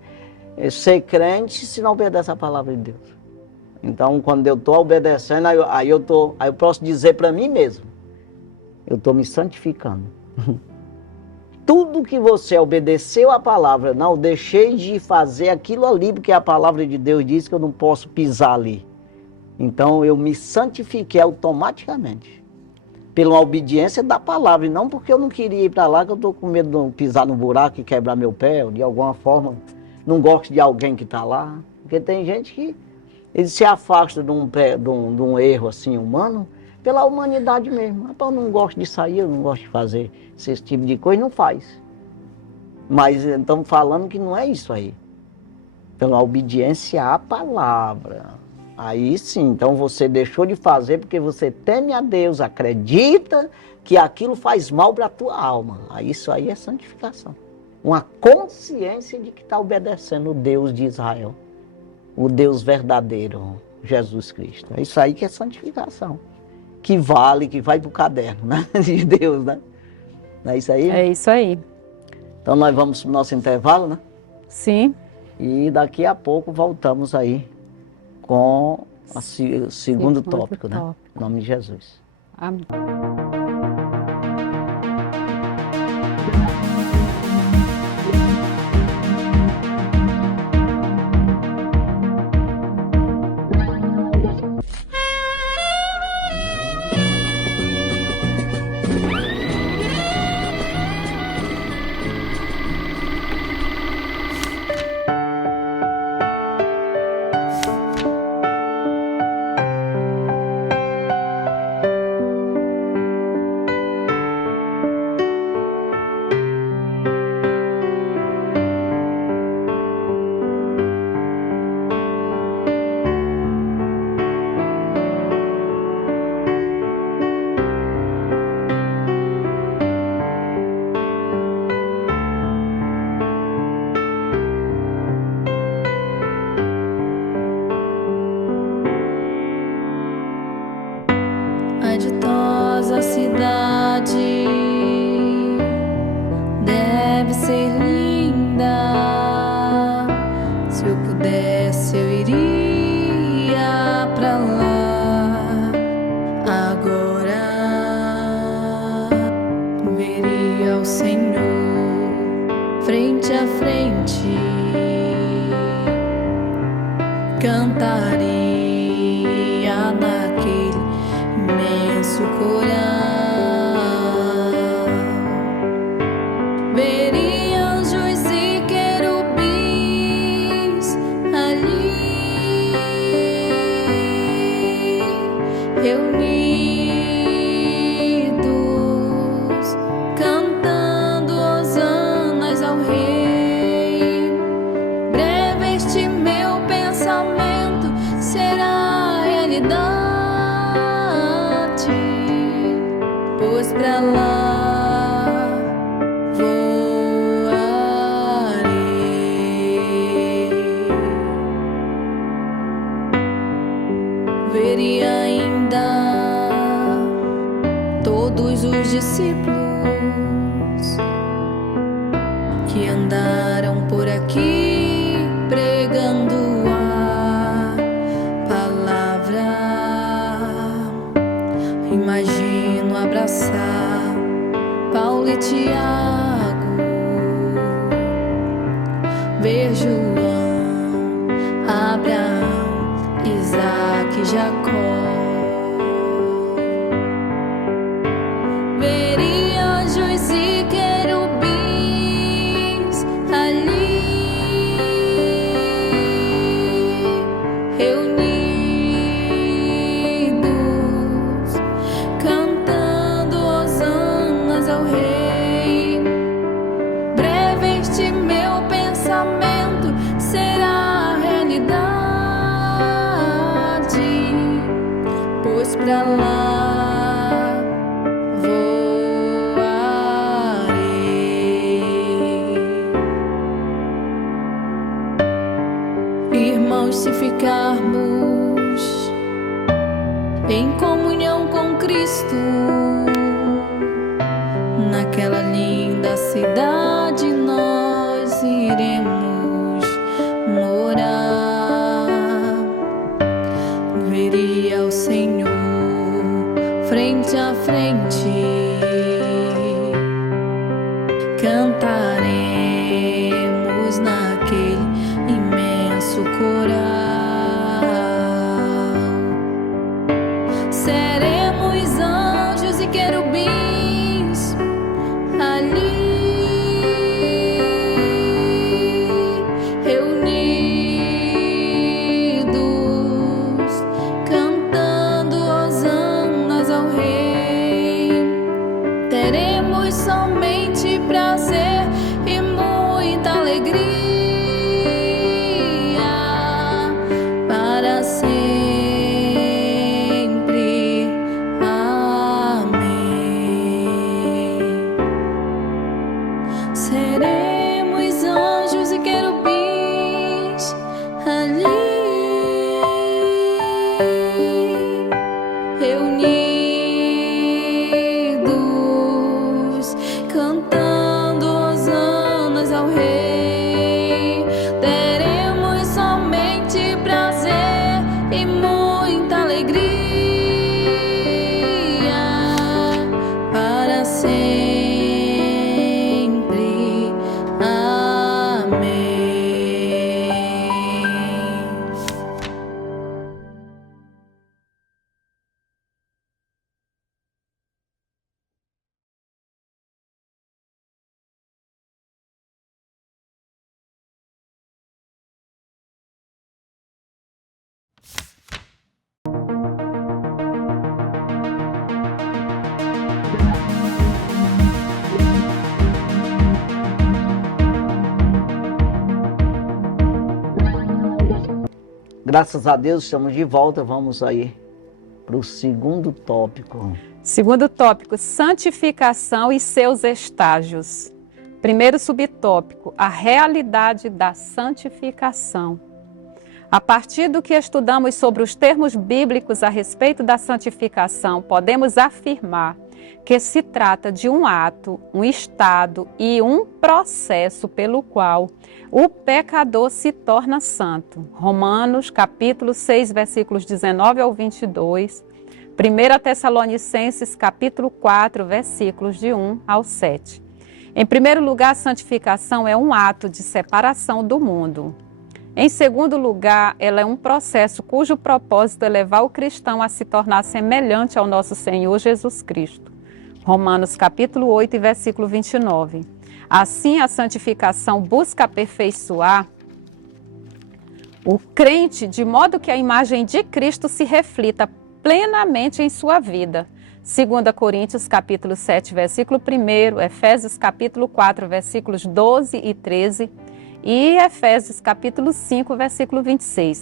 ser crente se não obedece a palavra de Deus. Então, quando eu estou obedecendo, aí eu posso dizer para mim mesmo, eu estou me santificando. Tudo que você obedeceu à palavra, não, deixei de fazer aquilo ali, porque a palavra de Deus diz que eu não posso pisar ali. Então eu me santifiquei automaticamente, pela obediência da palavra, e não porque eu não queria ir para lá, que eu estou com medo de pisar no buraco e quebrar meu pé, ou de alguma forma, não gosto de alguém que está lá. Porque tem gente que ele se afasta de um erro assim humano, pela humanidade mesmo. Rapaz, eu não gosto de sair, eu não gosto de fazer esse tipo de coisa, não faz. Mas estamos falando que não é isso aí. Pela obediência à palavra. Aí sim, então você deixou de fazer porque você teme a Deus, acredita que aquilo faz mal para a tua alma. Aí isso aí é santificação. Uma consciência de que está obedecendo o Deus de Israel, o Deus verdadeiro, Jesus Cristo. É isso aí que é santificação. Que vale, que vai para o caderno, né? De Deus, né? Não é isso aí? É isso aí. Então nós vamos para o nosso intervalo, né? Sim. E daqui a pouco voltamos aí com o segundo tópico, né? Em nome de Jesus. Amém. A ditosa cidade deve ser linda. Se eu pudesse, eu iria pra lá agora. Veria o Senhor frente a frente, cantaria naquele imenso coral. Veria anjos e querubins ali reunidos, cantando hosanas ao Rei. Breve este meu pensamento será realidade, pois pra lá voarei. Veria ainda todos os discípulos que andaram por aqui pregando a palavra. Imagino abraçar Paulo e Tiago, ver João, Abraão, Isaac e Jacó. Veria anjos e querubins ali reunidos, cantando hosanas ao Rei. Breve este meu pensamento será realidade, pois pra lá voarei. Irmãos, se ficarmos em comunhão com Cristo, naquela linda cidade nós iremos morar. Veria o Senhor frente a frente, cantaremos naquele imenso coral. Seremos anjos e querubins ali reunidos, cantando hosanas ao Rei. Teremos somente prazer e muita alegria teremos anjos e querubins ali reunidos, cantando hosanas ao Rei. Teremos somente prazer e muita alegria para sempre. Amém. Graças a Deus, estamos de volta. Vamos aí para o segundo tópico. Segundo tópico, santificação e seus estágios. Primeiro subtópico, a realidade da santificação. A partir do que estudamos sobre os termos bíblicos a respeito da santificação, podemos afirmar que se trata de um ato, um estado e um processo pelo qual o pecador se torna santo. Romanos, capítulo 6, versículos 19 ao 22. 1 Tessalonicenses, capítulo 4, versículos de 1 ao 7. Em primeiro lugar, a santificação é um ato de separação do mundo. Em segundo lugar, ela é um processo cujo propósito é levar o cristão a se tornar semelhante ao nosso Senhor Jesus Cristo. Romanos capítulo 8, versículo 29. Assim, a santificação busca aperfeiçoar o crente de modo que a imagem de Cristo se reflita plenamente em sua vida. 2 Coríntios capítulo 7, versículo 1, Efésios capítulo 4, versículos 12 e 13 e Efésios capítulo 5, versículo 26.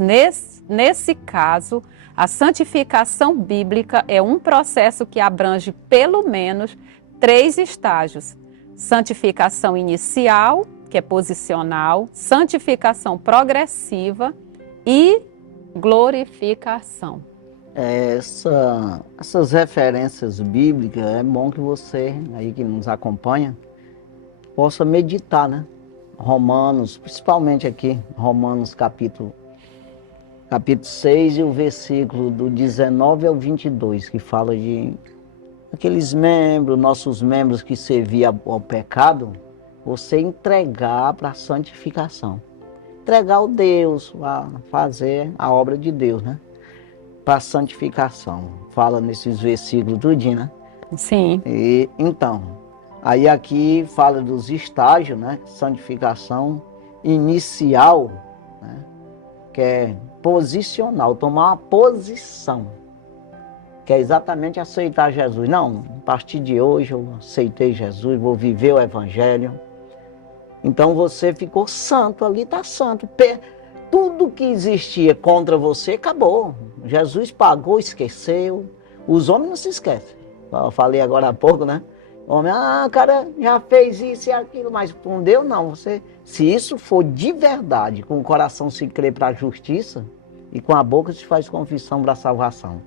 Nesse caso, a santificação bíblica é um processo que abrange pelo menos 3 estágios. Santificação inicial, que é posicional, santificação progressiva e glorificação. Essas referências bíblicas, é bom que você, aí que nos acompanha, possa meditar, né? Romanos, principalmente aqui, Romanos capítulo 6 e o versículo do 19 ao 22, que fala de aqueles membros, nossos membros que serviam ao pecado, você entregar para a santificação. Entregar ao Deus, a fazer a obra de Deus, né? Para a santificação. Fala nesses versículos tudinho, né? Sim. E, então, aí aqui fala dos estágios, né? Santificação inicial, né? Que é posicional, tomar uma posição, que é exatamente aceitar Jesus. Não, a partir de hoje eu aceitei Jesus, vou viver o Evangelho. Então você ficou santo, ali está santo. Tudo que existia contra você acabou. Jesus pagou, esqueceu. Os homens não se esquecem. Eu falei agora há pouco, né? O homem, o cara já fez isso e aquilo, mas com Deus não. Se isso for de verdade, com o coração se crê para a justiça e com a boca se faz confissão para a salvação.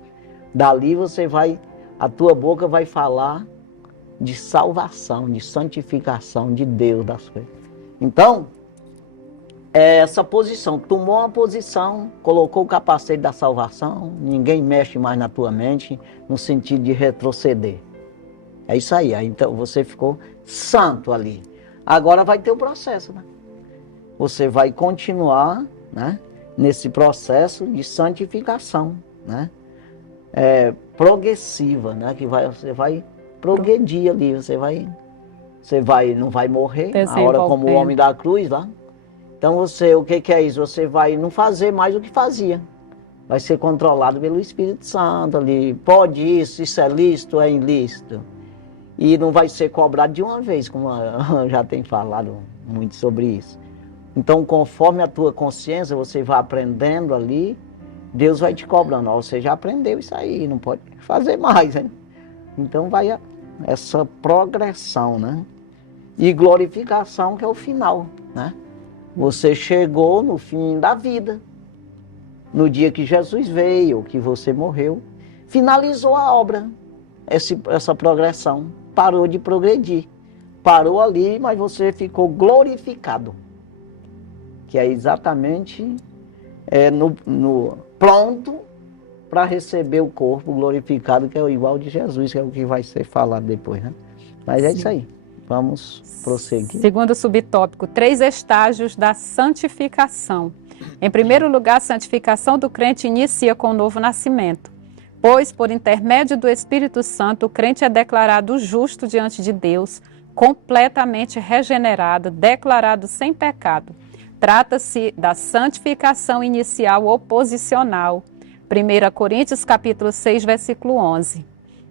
Dali a tua boca vai falar de salvação, de santificação de Deus das coisas. Então, essa posição, tomou uma posição, colocou o capacete da salvação, ninguém mexe mais na tua mente no sentido de retroceder. É isso aí, então você ficou santo ali. Agora vai ter o processo, né? Você vai continuar, né, nesse processo de santificação, né? Progressiva, né? Que você vai progredir ali, não vai morrer, a hora como o homem da cruz lá. Então o que é isso? Você vai não fazer mais o que fazia. Vai ser controlado pelo Espírito Santo ali. Pode isso é lícito, é ilícito. E não vai ser cobrado de uma vez, como eu já tenho falado muito sobre isso. Então, conforme a tua consciência, você vai aprendendo ali, Deus vai te cobrando. Você já aprendeu isso aí, não pode fazer mais, hein? Então, vai essa progressão, né? e glorificação, que é o final, né? Você chegou no fim da vida, no dia que Jesus veio, que você morreu, finalizou a obra, essa progressão, parou de progredir, parou ali, mas você ficou glorificado, que é exatamente pronto para receber o corpo glorificado, que é o igual de Jesus, que é o que vai ser falado depois, né? Mas é isso aí. Vamos prosseguir. Segundo subtópico, 3 estágios da santificação. Em primeiro lugar, a santificação do crente inicia com o novo nascimento, pois, por intermédio do Espírito Santo, o crente é declarado justo diante de Deus, completamente regenerado, declarado sem pecado. Trata-se da santificação inicial oposicional. 1 Coríntios capítulo 6, versículo 11.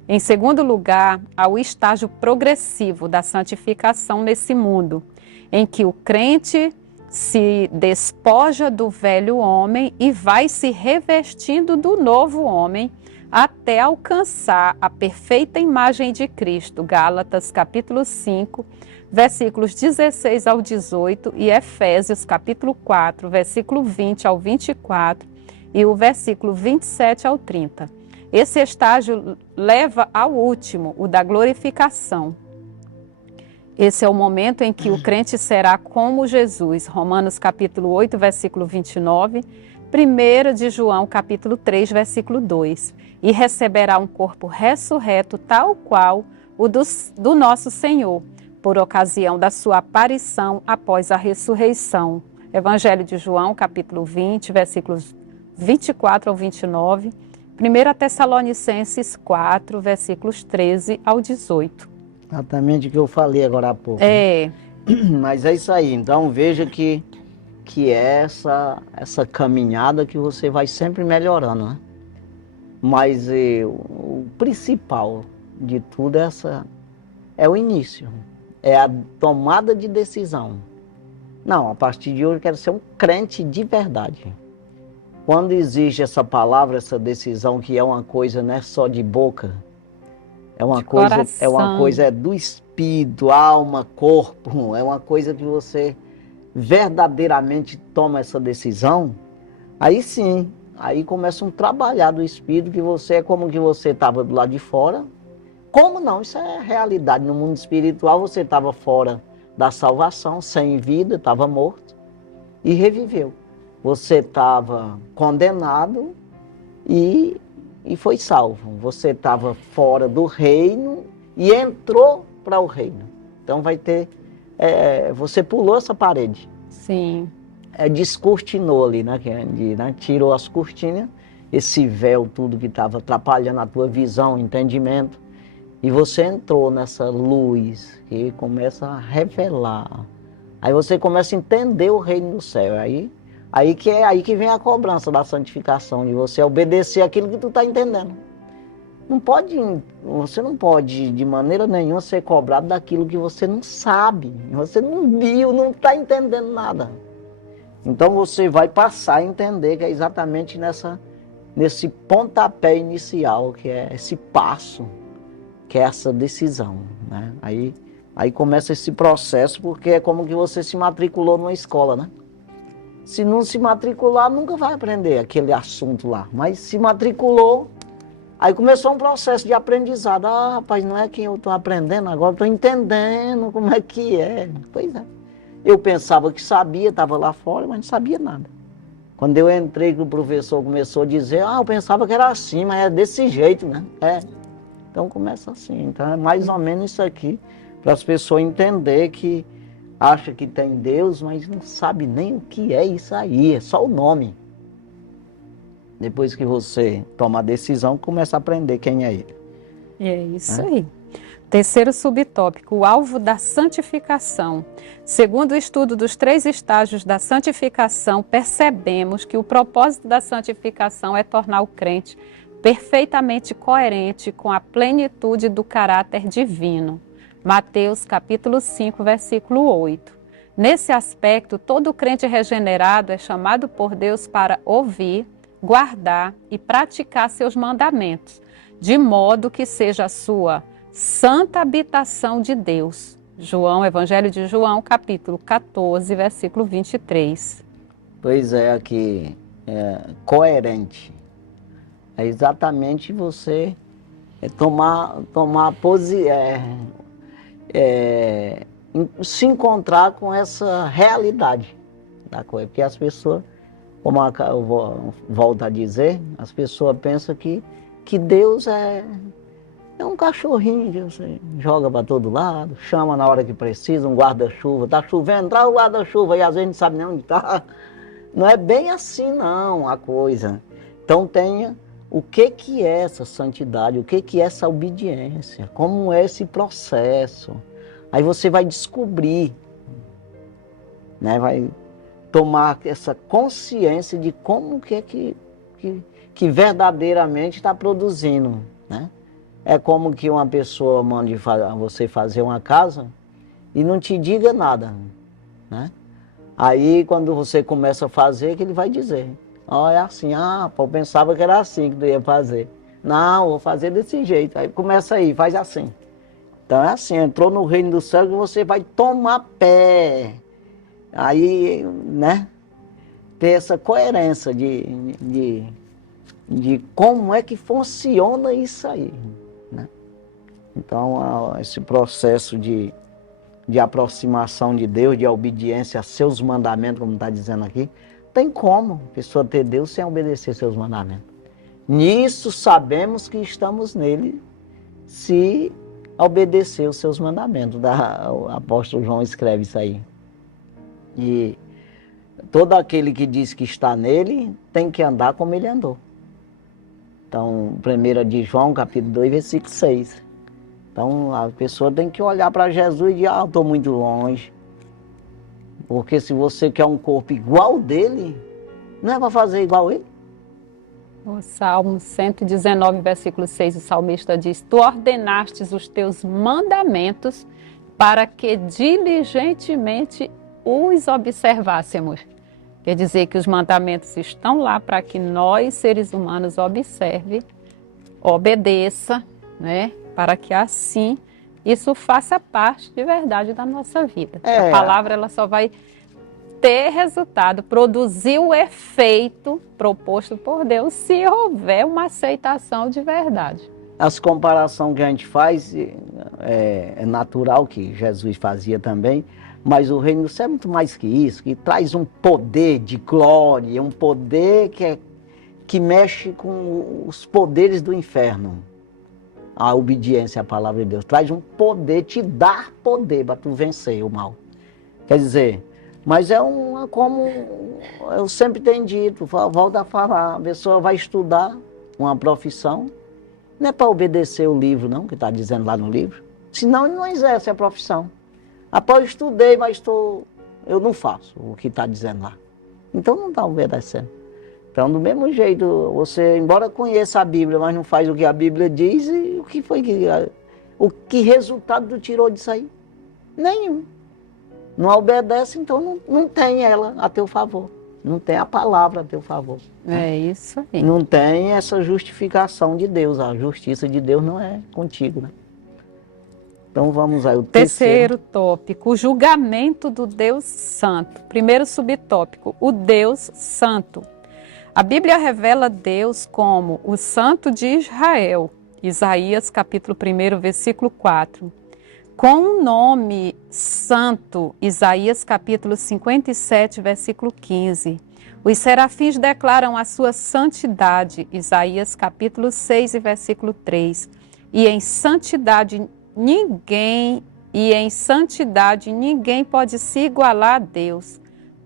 Em segundo lugar, há o estágio progressivo da santificação nesse mundo, em que o crente se despoja do velho homem e vai se revestindo do novo homem até alcançar a perfeita imagem de Cristo. Gálatas capítulo 5, versículos 16 ao 18 e Efésios capítulo 4, versículo 20 ao 24 e o versículo 27 ao 30. Esse estágio leva ao último, o da glorificação. Esse é o momento em que o crente será como Jesus. Romanos capítulo 8, versículo 29, 1 de João capítulo 3, versículo 2. E receberá um corpo ressurreto tal qual o do nosso Senhor, por ocasião da sua aparição após a ressurreição. Evangelho de João capítulo 20, versículos 24 ao 29. 1 Tessalonicenses 4, versículos 13 ao 18. Exatamente o que eu falei agora há pouco. É. Mas é isso aí. Então veja que é essa caminhada que você vai sempre melhorando, né? Mas o principal de tudo é o início. É a tomada de decisão. Não, a partir de hoje eu quero ser um crente de verdade. Quando existe essa palavra, essa decisão, que é uma coisa não é só de boca, é uma coisa do espírito, alma, corpo, é uma coisa que você verdadeiramente toma essa decisão, aí sim, aí começa um trabalhar do espírito, que você é como que você estava do lado de fora. Como não? Isso é realidade. No mundo espiritual você estava fora da salvação, sem vida, estava morto e reviveu. Você estava condenado e foi salvo. Você estava fora do reino e entrou para o reino. Então vai ter... você pulou essa parede. Sim. Descortinou ali, né? Tirou as cortinas, esse véu, tudo que estava atrapalhando a tua visão, entendimento. E você entrou nessa luz que começa a revelar. Aí você começa a entender o reino do céu. Aí que vem a cobrança da santificação, de você obedecer aquilo que tu está entendendo. Você não pode de maneira nenhuma ser cobrado daquilo que você não sabe, você não viu, não está entendendo nada. Então você vai passar a entender que é exatamente nesse pontapé inicial, que é esse passo, que é essa decisão, né? Aí começa esse processo, porque é como que você se matriculou numa escola, né? Se não se matricular, nunca vai aprender aquele assunto lá. Mas se matriculou, aí começou um processo de aprendizado. Ah, rapaz, não é que eu estou aprendendo, agora estou entendendo como é que é. Pois é. Eu pensava que sabia, estava lá fora, mas não sabia nada. Quando eu entrei, que o professor começou a dizer, eu pensava que era assim, mas é desse jeito, né? Então começa assim. Então é mais ou menos isso aqui, para as pessoas entenderem que acha que tem Deus, mas não sabe nem o que é isso aí, é só o nome. Depois que você toma a decisão, começa a aprender quem é Ele. É isso aí. Terceiro subtópico, o alvo da santificação. Segundo o estudo dos 3 estágios da santificação, percebemos que o propósito da santificação é tornar o crente perfeitamente coerente com a plenitude do caráter divino. Mateus capítulo 5, versículo 8. Nesse aspecto, todo crente regenerado é chamado por Deus para ouvir, guardar e praticar seus mandamentos, de modo que seja a sua santa habitação de Deus. João, Evangelho de João, capítulo 14, versículo 23. Pois é, aqui, coerente. É exatamente você tomar se encontrar com essa realidade da coisa. Porque as pessoas, como eu volto a dizer, as pessoas pensam que Deus é um cachorrinho que você joga para todo lado, chama na hora que precisa, um guarda-chuva. Está chovendo, traz o guarda-chuva e às vezes não sabe nem onde está. Não é bem assim não a coisa. Então tenha o que é essa santidade, o que é essa obediência, como é esse processo. Aí você vai descobrir, né? Vai tomar essa consciência de como que é que verdadeiramente está produzindo, né? É como que uma pessoa mande você fazer uma casa e não te diga nada, né? Aí quando você começa a fazer, que ele vai dizer, ó, é assim, eu pensava que era assim que tu ia fazer. Não, vou fazer desse jeito. Aí começa aí, faz assim. Então é assim, entrou no reino do céu que você vai tomar pé. Aí, né, ter essa coerência de como é que funciona isso aí, né? Então, esse processo de aproximação de Deus, de obediência a seus mandamentos, como está dizendo aqui, tem como a pessoa ter Deus sem obedecer seus mandamentos. Nisso sabemos que estamos nele, se obedecer os seus mandamentos. O apóstolo João escreve isso aí. E todo aquele que diz que está nele, tem que andar como ele andou. Então, 1 de João, capítulo 2, versículo 6. Então, a pessoa tem que olhar para Jesus e dizer, eu estou muito longe. Porque se você quer um corpo igual dele, não é para fazer igual ele. O Salmo 119, versículo 6, o salmista diz, tu ordenastes os teus mandamentos para que diligentemente os observássemos. Quer dizer que os mandamentos estão lá para que nós, seres humanos, obedeça, né? Para que assim isso faça parte de verdade da nossa vida. A palavra ela só vai ter resultado, produzir o efeito proposto por Deus se houver uma aceitação de verdade. As comparações que a gente faz é natural, que Jesus fazia também, mas o reino do céu é muito mais que isso, que traz um poder de glória, um poder que mexe com os poderes do inferno. A obediência à palavra de Deus traz um poder, te dá poder para tu vencer o mal. Quer dizer, mas como eu sempre tenho dito, volto a falar, a pessoa vai estudar uma profissão, não é para obedecer o livro não, que está dizendo lá no livro, senão ele não exerce a profissão. Após eu estudei, mas eu não faço o que está dizendo lá. Então não está obedecendo. Então, do mesmo jeito, você, embora conheça a Bíblia, mas não faz o que a Bíblia diz, e o que resultado tu tirou disso aí? Nenhum. Não obedece, então não tem ela a teu favor. Não tem a palavra a teu favor. É isso aí. Não tem essa justificação de Deus. A justiça de Deus não é contigo, né? Então vamos aí. O terceiro tópico, o julgamento do Deus Santo. Primeiro subtópico, o Deus Santo. A Bíblia revela Deus como o Santo de Israel, Isaías capítulo 1, versículo 4. Com o nome Santo, Isaías capítulo 57, versículo 15. Os serafins declaram a sua santidade, Isaías capítulo 6, versículo 3. E em santidade ninguém pode se igualar a Deus.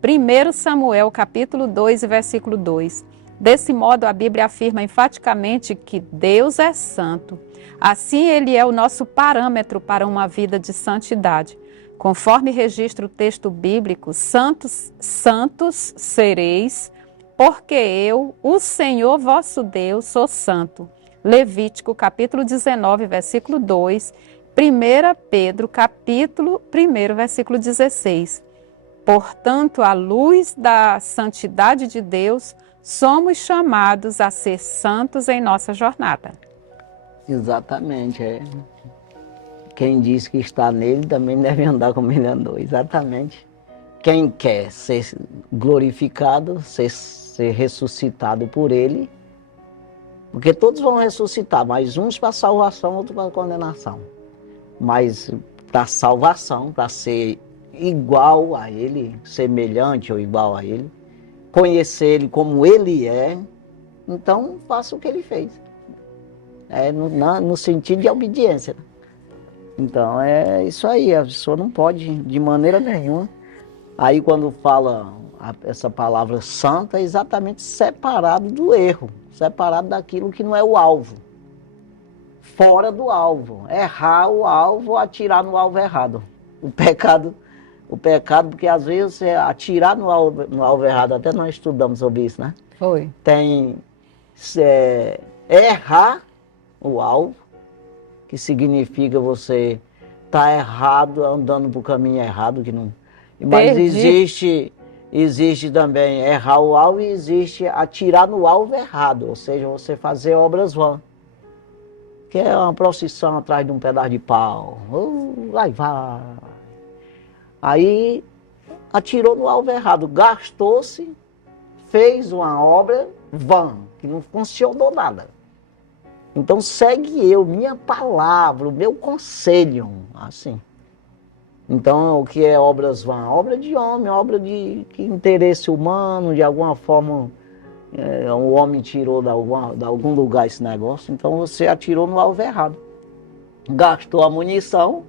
1 Samuel, capítulo 2, versículo 2. Desse modo, a Bíblia afirma enfaticamente que Deus é santo. Assim, Ele é o nosso parâmetro para uma vida de santidade. Conforme registra o texto bíblico, santos sereis, porque eu, o Senhor vosso Deus, sou santo. Levítico, capítulo 19, versículo 2. 1 Pedro, capítulo 1, versículo 16. Portanto, à luz da santidade de Deus, somos chamados a ser santos em nossa jornada. Exatamente. quem diz que está nele também deve andar como ele andou. Exatamente. Quem quer ser glorificado, ser ressuscitado por ele, porque todos vão ressuscitar, mas uns para salvação, outros para condenação. Mas para salvação, para ser igual a ele, semelhante ou igual a ele, conhecer ele como ele é, então faça o que ele fez. No sentido de obediência. Então é isso aí, a pessoa não pode de maneira nenhuma. Aí quando fala essa palavra santa, é exatamente separado do erro, separado daquilo que não é o alvo. Fora do alvo, errar o alvo, atirar no alvo errado. O pecado, porque às vezes você atirar no alvo errado, até nós estudamos sobre isso, né? Foi. Tem errar o alvo, que significa você estar errado, andando por caminho errado, que não. Mas existe também errar o alvo e existe atirar no alvo errado, ou seja, você fazer obras vãs. Que é uma procissão atrás de um pedaço de pau. Lá vai. Aí atirou no alvo errado, gastou-se, fez uma obra vã, que não funcionou nada. Então segue minha palavra, o meu conselho, assim. Então o que é obras vãs? Obra de homem, obra de interesse humano, de alguma forma o homem tirou de algum lugar esse negócio, então você atirou no alvo errado. Gastou a munição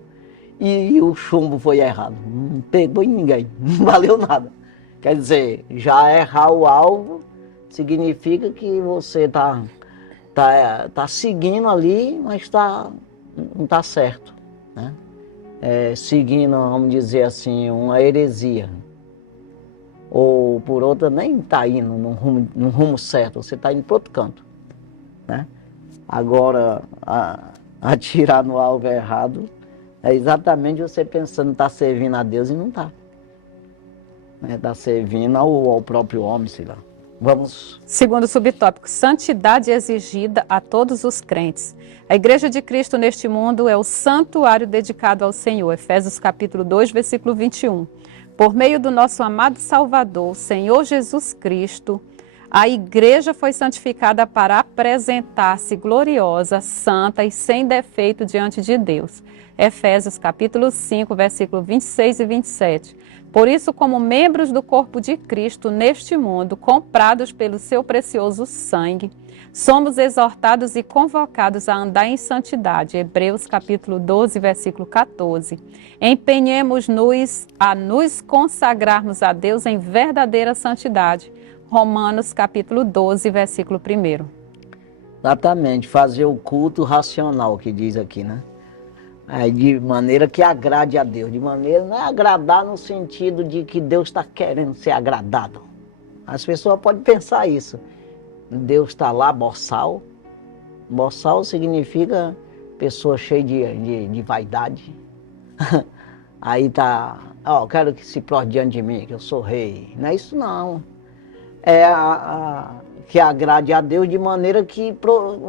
e o chumbo foi errado. Não pegou em ninguém, não valeu nada. Quer dizer, já errar o alvo significa que você tá seguindo ali, mas não está certo, né? Seguindo, vamos dizer assim, uma heresia. Ou por outra, nem está indo no rumo certo, você está indo para outro canto, né? Agora, atirar no alvo errado é exatamente você pensando que está servindo a Deus e não está. Está servindo ao próprio homem, sei lá. Vamos. Segundo subtópico, santidade exigida a todos os crentes. A Igreja de Cristo neste mundo é o santuário dedicado ao Senhor. Efésios capítulo 2, versículo 21. Por meio do nosso amado Salvador, Senhor Jesus Cristo, a Igreja foi santificada para apresentar-se gloriosa, santa e sem defeito diante de Deus. Efésios capítulo 5, versículo 26 e 27. Por isso, como membros do corpo de Cristo neste mundo, comprados pelo seu precioso sangue, somos exortados e convocados a andar em santidade. Hebreus capítulo 12, versículo 14. Empenhemos-nos a nos consagrarmos a Deus em verdadeira santidade. Romanos capítulo 12, versículo 1. Exatamente, fazer o culto racional, que diz aqui, né? De maneira que agrade a Deus, de maneira não é agradar no sentido de que Deus está querendo ser agradado. As pessoas podem pensar isso. Deus está lá, boçal. Boçal significa pessoa cheia de vaidade. Aí tá, quero que se proste diante de mim, que eu sou rei. Não é isso não. É que agrade a Deus de maneira que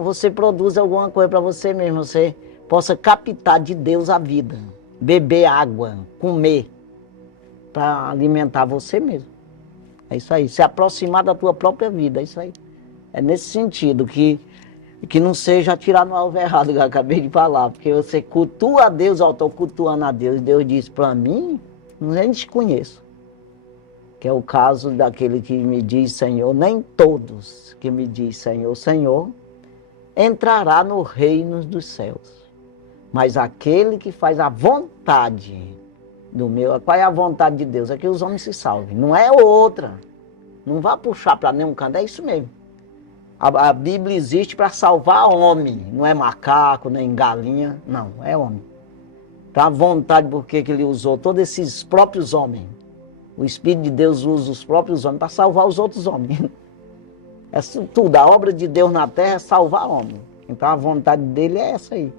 você produza alguma coisa para você mesmo, você possa captar de Deus a vida, beber água, comer, para alimentar você mesmo. É isso aí, se aproximar da tua própria vida, é isso aí. É nesse sentido, que não seja atirar no alvo errado, que eu acabei de falar, porque você cultua a Deus, eu estou cultuando a Deus, Deus diz para mim, nem te conheço. Que é o caso daquele que me diz Senhor, nem todos que me diz Senhor, Senhor, entrará no reino dos céus. Mas aquele que faz a vontade do meu... Qual é a vontade de Deus? É que os homens se salvem. Não é outra. Não vá puxar para nenhum canto. É isso mesmo. A Bíblia existe para salvar homem. Não é macaco, nem galinha. Não, é homem. Então a vontade, porque que ele usou todos esses próprios homens. O Espírito de Deus usa os próprios homens para salvar os outros homens. É tudo. A obra de Deus na terra é salvar homem. Então a vontade dele é essa aí.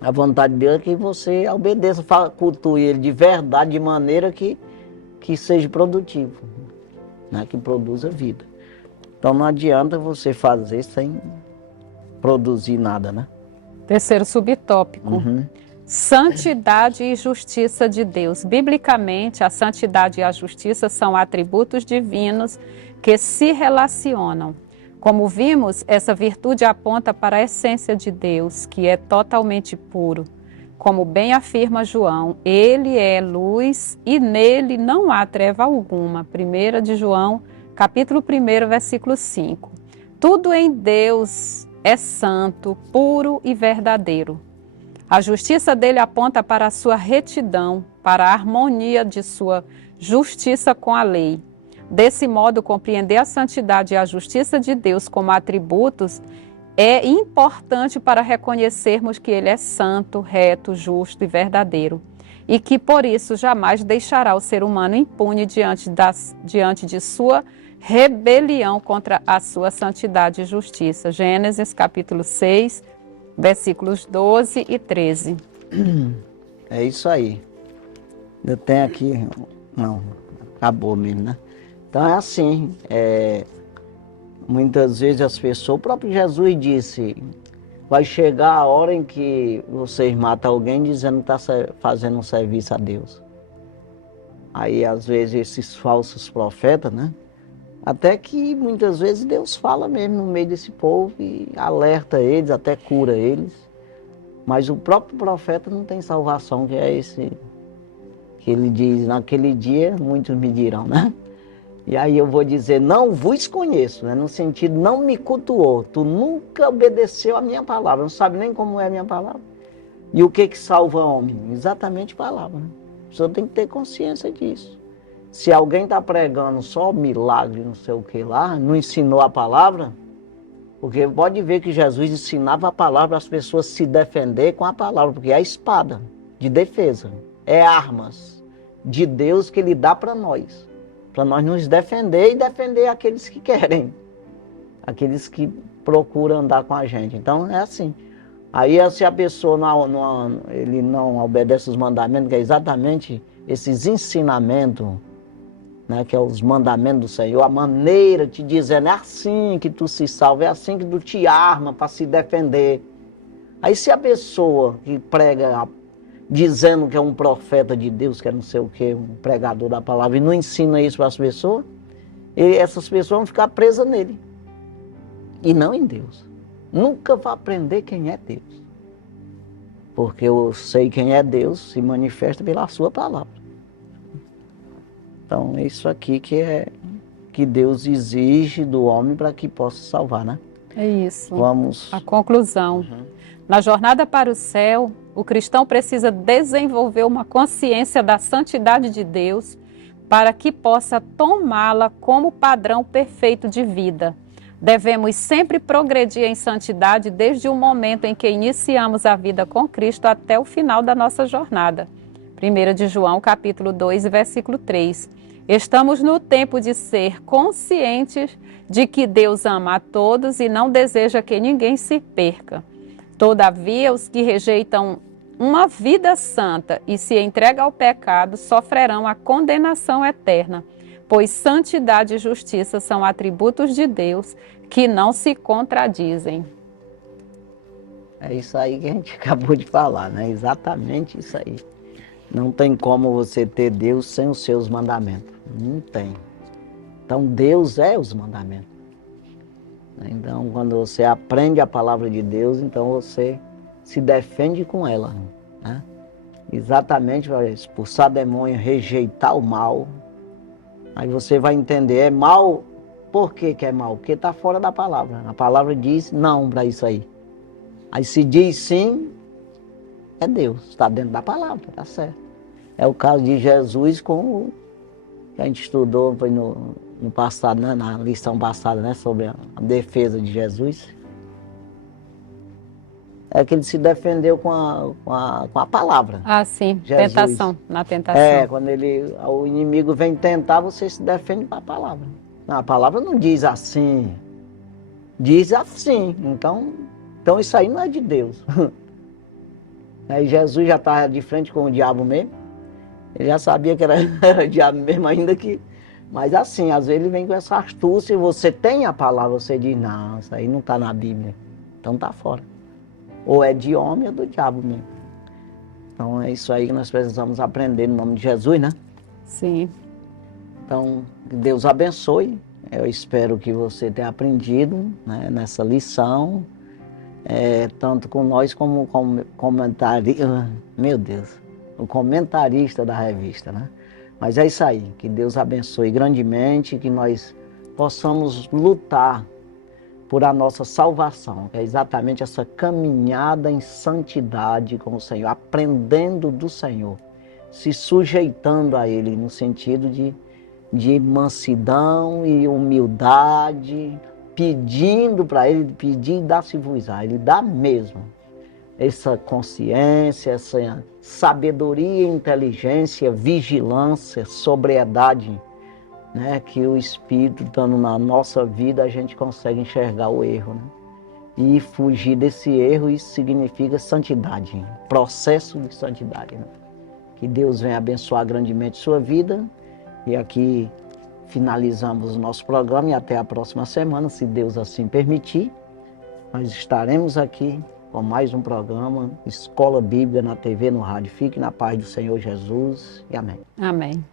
A vontade dele é que você obedeça, cultue ele de verdade, de maneira que seja produtivo, né? Que produza vida. Então não adianta você fazer sem produzir nada, né? Terceiro subtópico. Santidade e justiça de Deus. Biblicamente, a santidade e a justiça são atributos divinos que se relacionam. Como vimos, essa virtude aponta para a essência de Deus, que é totalmente puro. Como bem afirma João, ele é luz e nele não há treva alguma. 1 de João, capítulo 1, versículo 5. Tudo em Deus é santo, puro e verdadeiro. A justiça dele aponta para a sua retidão, para a harmonia de sua justiça com a lei. Desse modo, compreender a santidade e a justiça de Deus como atributos é importante para reconhecermos que ele é santo, reto, justo e verdadeiro, e que por isso jamais deixará o ser humano impune diante de sua rebelião contra a sua santidade e justiça. Gênesis capítulo 6, versículos 12 e 13. É isso aí. Eu tenho aqui... Não, acabou mesmo, né? Então é assim, muitas vezes as pessoas... O próprio Jesus disse, vai chegar a hora em que vocês matam alguém dizendo que está fazendo um serviço a Deus. Aí às vezes esses falsos profetas, né? Até que muitas vezes Deus fala mesmo no meio desse povo e alerta eles, até cura eles. Mas o próprio profeta não tem salvação, que é esse que ele diz, naquele dia muitos me dirão, né? E aí eu vou dizer, não vos conheço, né? No sentido, não me cultuou, tu nunca obedeceu a minha palavra, não sabe nem como é a minha palavra. E o que salva homem? Exatamente a palavra, né? A pessoa tem que ter consciência disso. Se alguém está pregando só milagre, não sei o que lá, não ensinou a palavra, porque pode ver que Jesus ensinava a palavra para as pessoas se defender com a palavra, porque é a espada de defesa, é armas de Deus que Ele dá para nós nos defender e defender aqueles que querem, aqueles que procuram andar com a gente. Então é assim. Aí se a pessoa ele não obedece os mandamentos, que é exatamente esses ensinamentos, né, que é os mandamentos do Senhor, a maneira te dizendo, é assim que tu se salva, é assim que tu te arma para se defender. Aí se a pessoa que prega dizendo que é um profeta de Deus, que é não sei o que, um pregador da palavra, e não ensina isso para as pessoas, essas pessoas vão ficar presas nele, e não em Deus. Nunca vai aprender quem é Deus, porque eu sei quem é Deus, se manifesta pela sua palavra. Então, é isso aqui que Deus exige do homem para que possa salvar, né? É isso. Vamos. A conclusão. Na jornada para o céu, o cristão precisa desenvolver uma consciência da santidade de Deus para que possa tomá-la como padrão perfeito de vida. Devemos sempre progredir em santidade desde o momento em que iniciamos a vida com Cristo até o final da nossa jornada. 1 de João, capítulo 2, versículo 3. Estamos no tempo de ser conscientes de que Deus ama a todos e não deseja que ninguém se perca. Todavia, os que rejeitam uma vida santa e se entregam ao pecado sofrerão a condenação eterna, pois santidade e justiça são atributos de Deus que não se contradizem. É isso aí que a gente acabou de falar, né? Exatamente isso aí. Não tem como você ter Deus sem os seus mandamentos. Não tem. Então, Deus é os mandamentos. Então, quando você aprende a palavra de Deus, então você se defende com ela, né? Exatamente para expulsar demônio, rejeitar o mal. Aí você vai entender, é mal, por que é mal? Porque está fora da palavra. A palavra diz não para isso aí. Aí se diz sim, é Deus, está dentro da palavra, está certo. É o caso de Jesus com o que a gente estudou foi no passado, né, na lição passada, né, sobre a defesa de Jesus. É que ele se defendeu com a palavra. Ah, sim, Jesus. Tentação, na tentação. Quando o inimigo vem tentar, você se defende com a palavra. Não, a palavra não diz assim, diz assim. Então isso aí não é de Deus. Aí Jesus já estava de frente com o diabo mesmo. Ele já sabia que era o diabo mesmo, ainda que... Mas assim, às vezes ele vem com essa astúcia e você tem a palavra, você diz, não, isso aí não está na Bíblia. Então está fora. Ou é de homem ou do diabo mesmo. Então é isso aí que nós precisamos aprender no nome de Jesus, né? Sim. Então, que Deus abençoe. Eu espero que você tenha aprendido, né, nessa lição, tanto com nós como comentarista, meu Deus, o comentarista da revista, né? Mas é isso aí, que Deus abençoe grandemente, que nós possamos lutar por a nossa salvação, que é exatamente essa caminhada em santidade com o Senhor, aprendendo do Senhor, se sujeitando a Ele, no sentido de mansidão e humildade, pedindo para Ele, pedir e dá-se-vos-á, Ele dá mesmo. Essa consciência, essa sabedoria, inteligência, vigilância, sobriedade, né, que o Espírito dando na nossa vida, a gente consegue enxergar o erro, né? E fugir desse erro, isso significa santidade, processo de santidade, né? Que Deus venha abençoar grandemente sua vida. E aqui finalizamos o nosso programa e até a próxima semana, se Deus assim permitir. Nós estaremos aqui com mais um programa, Escola Bíblica na TV, no rádio. Fique na paz do Senhor Jesus e amém. Amém.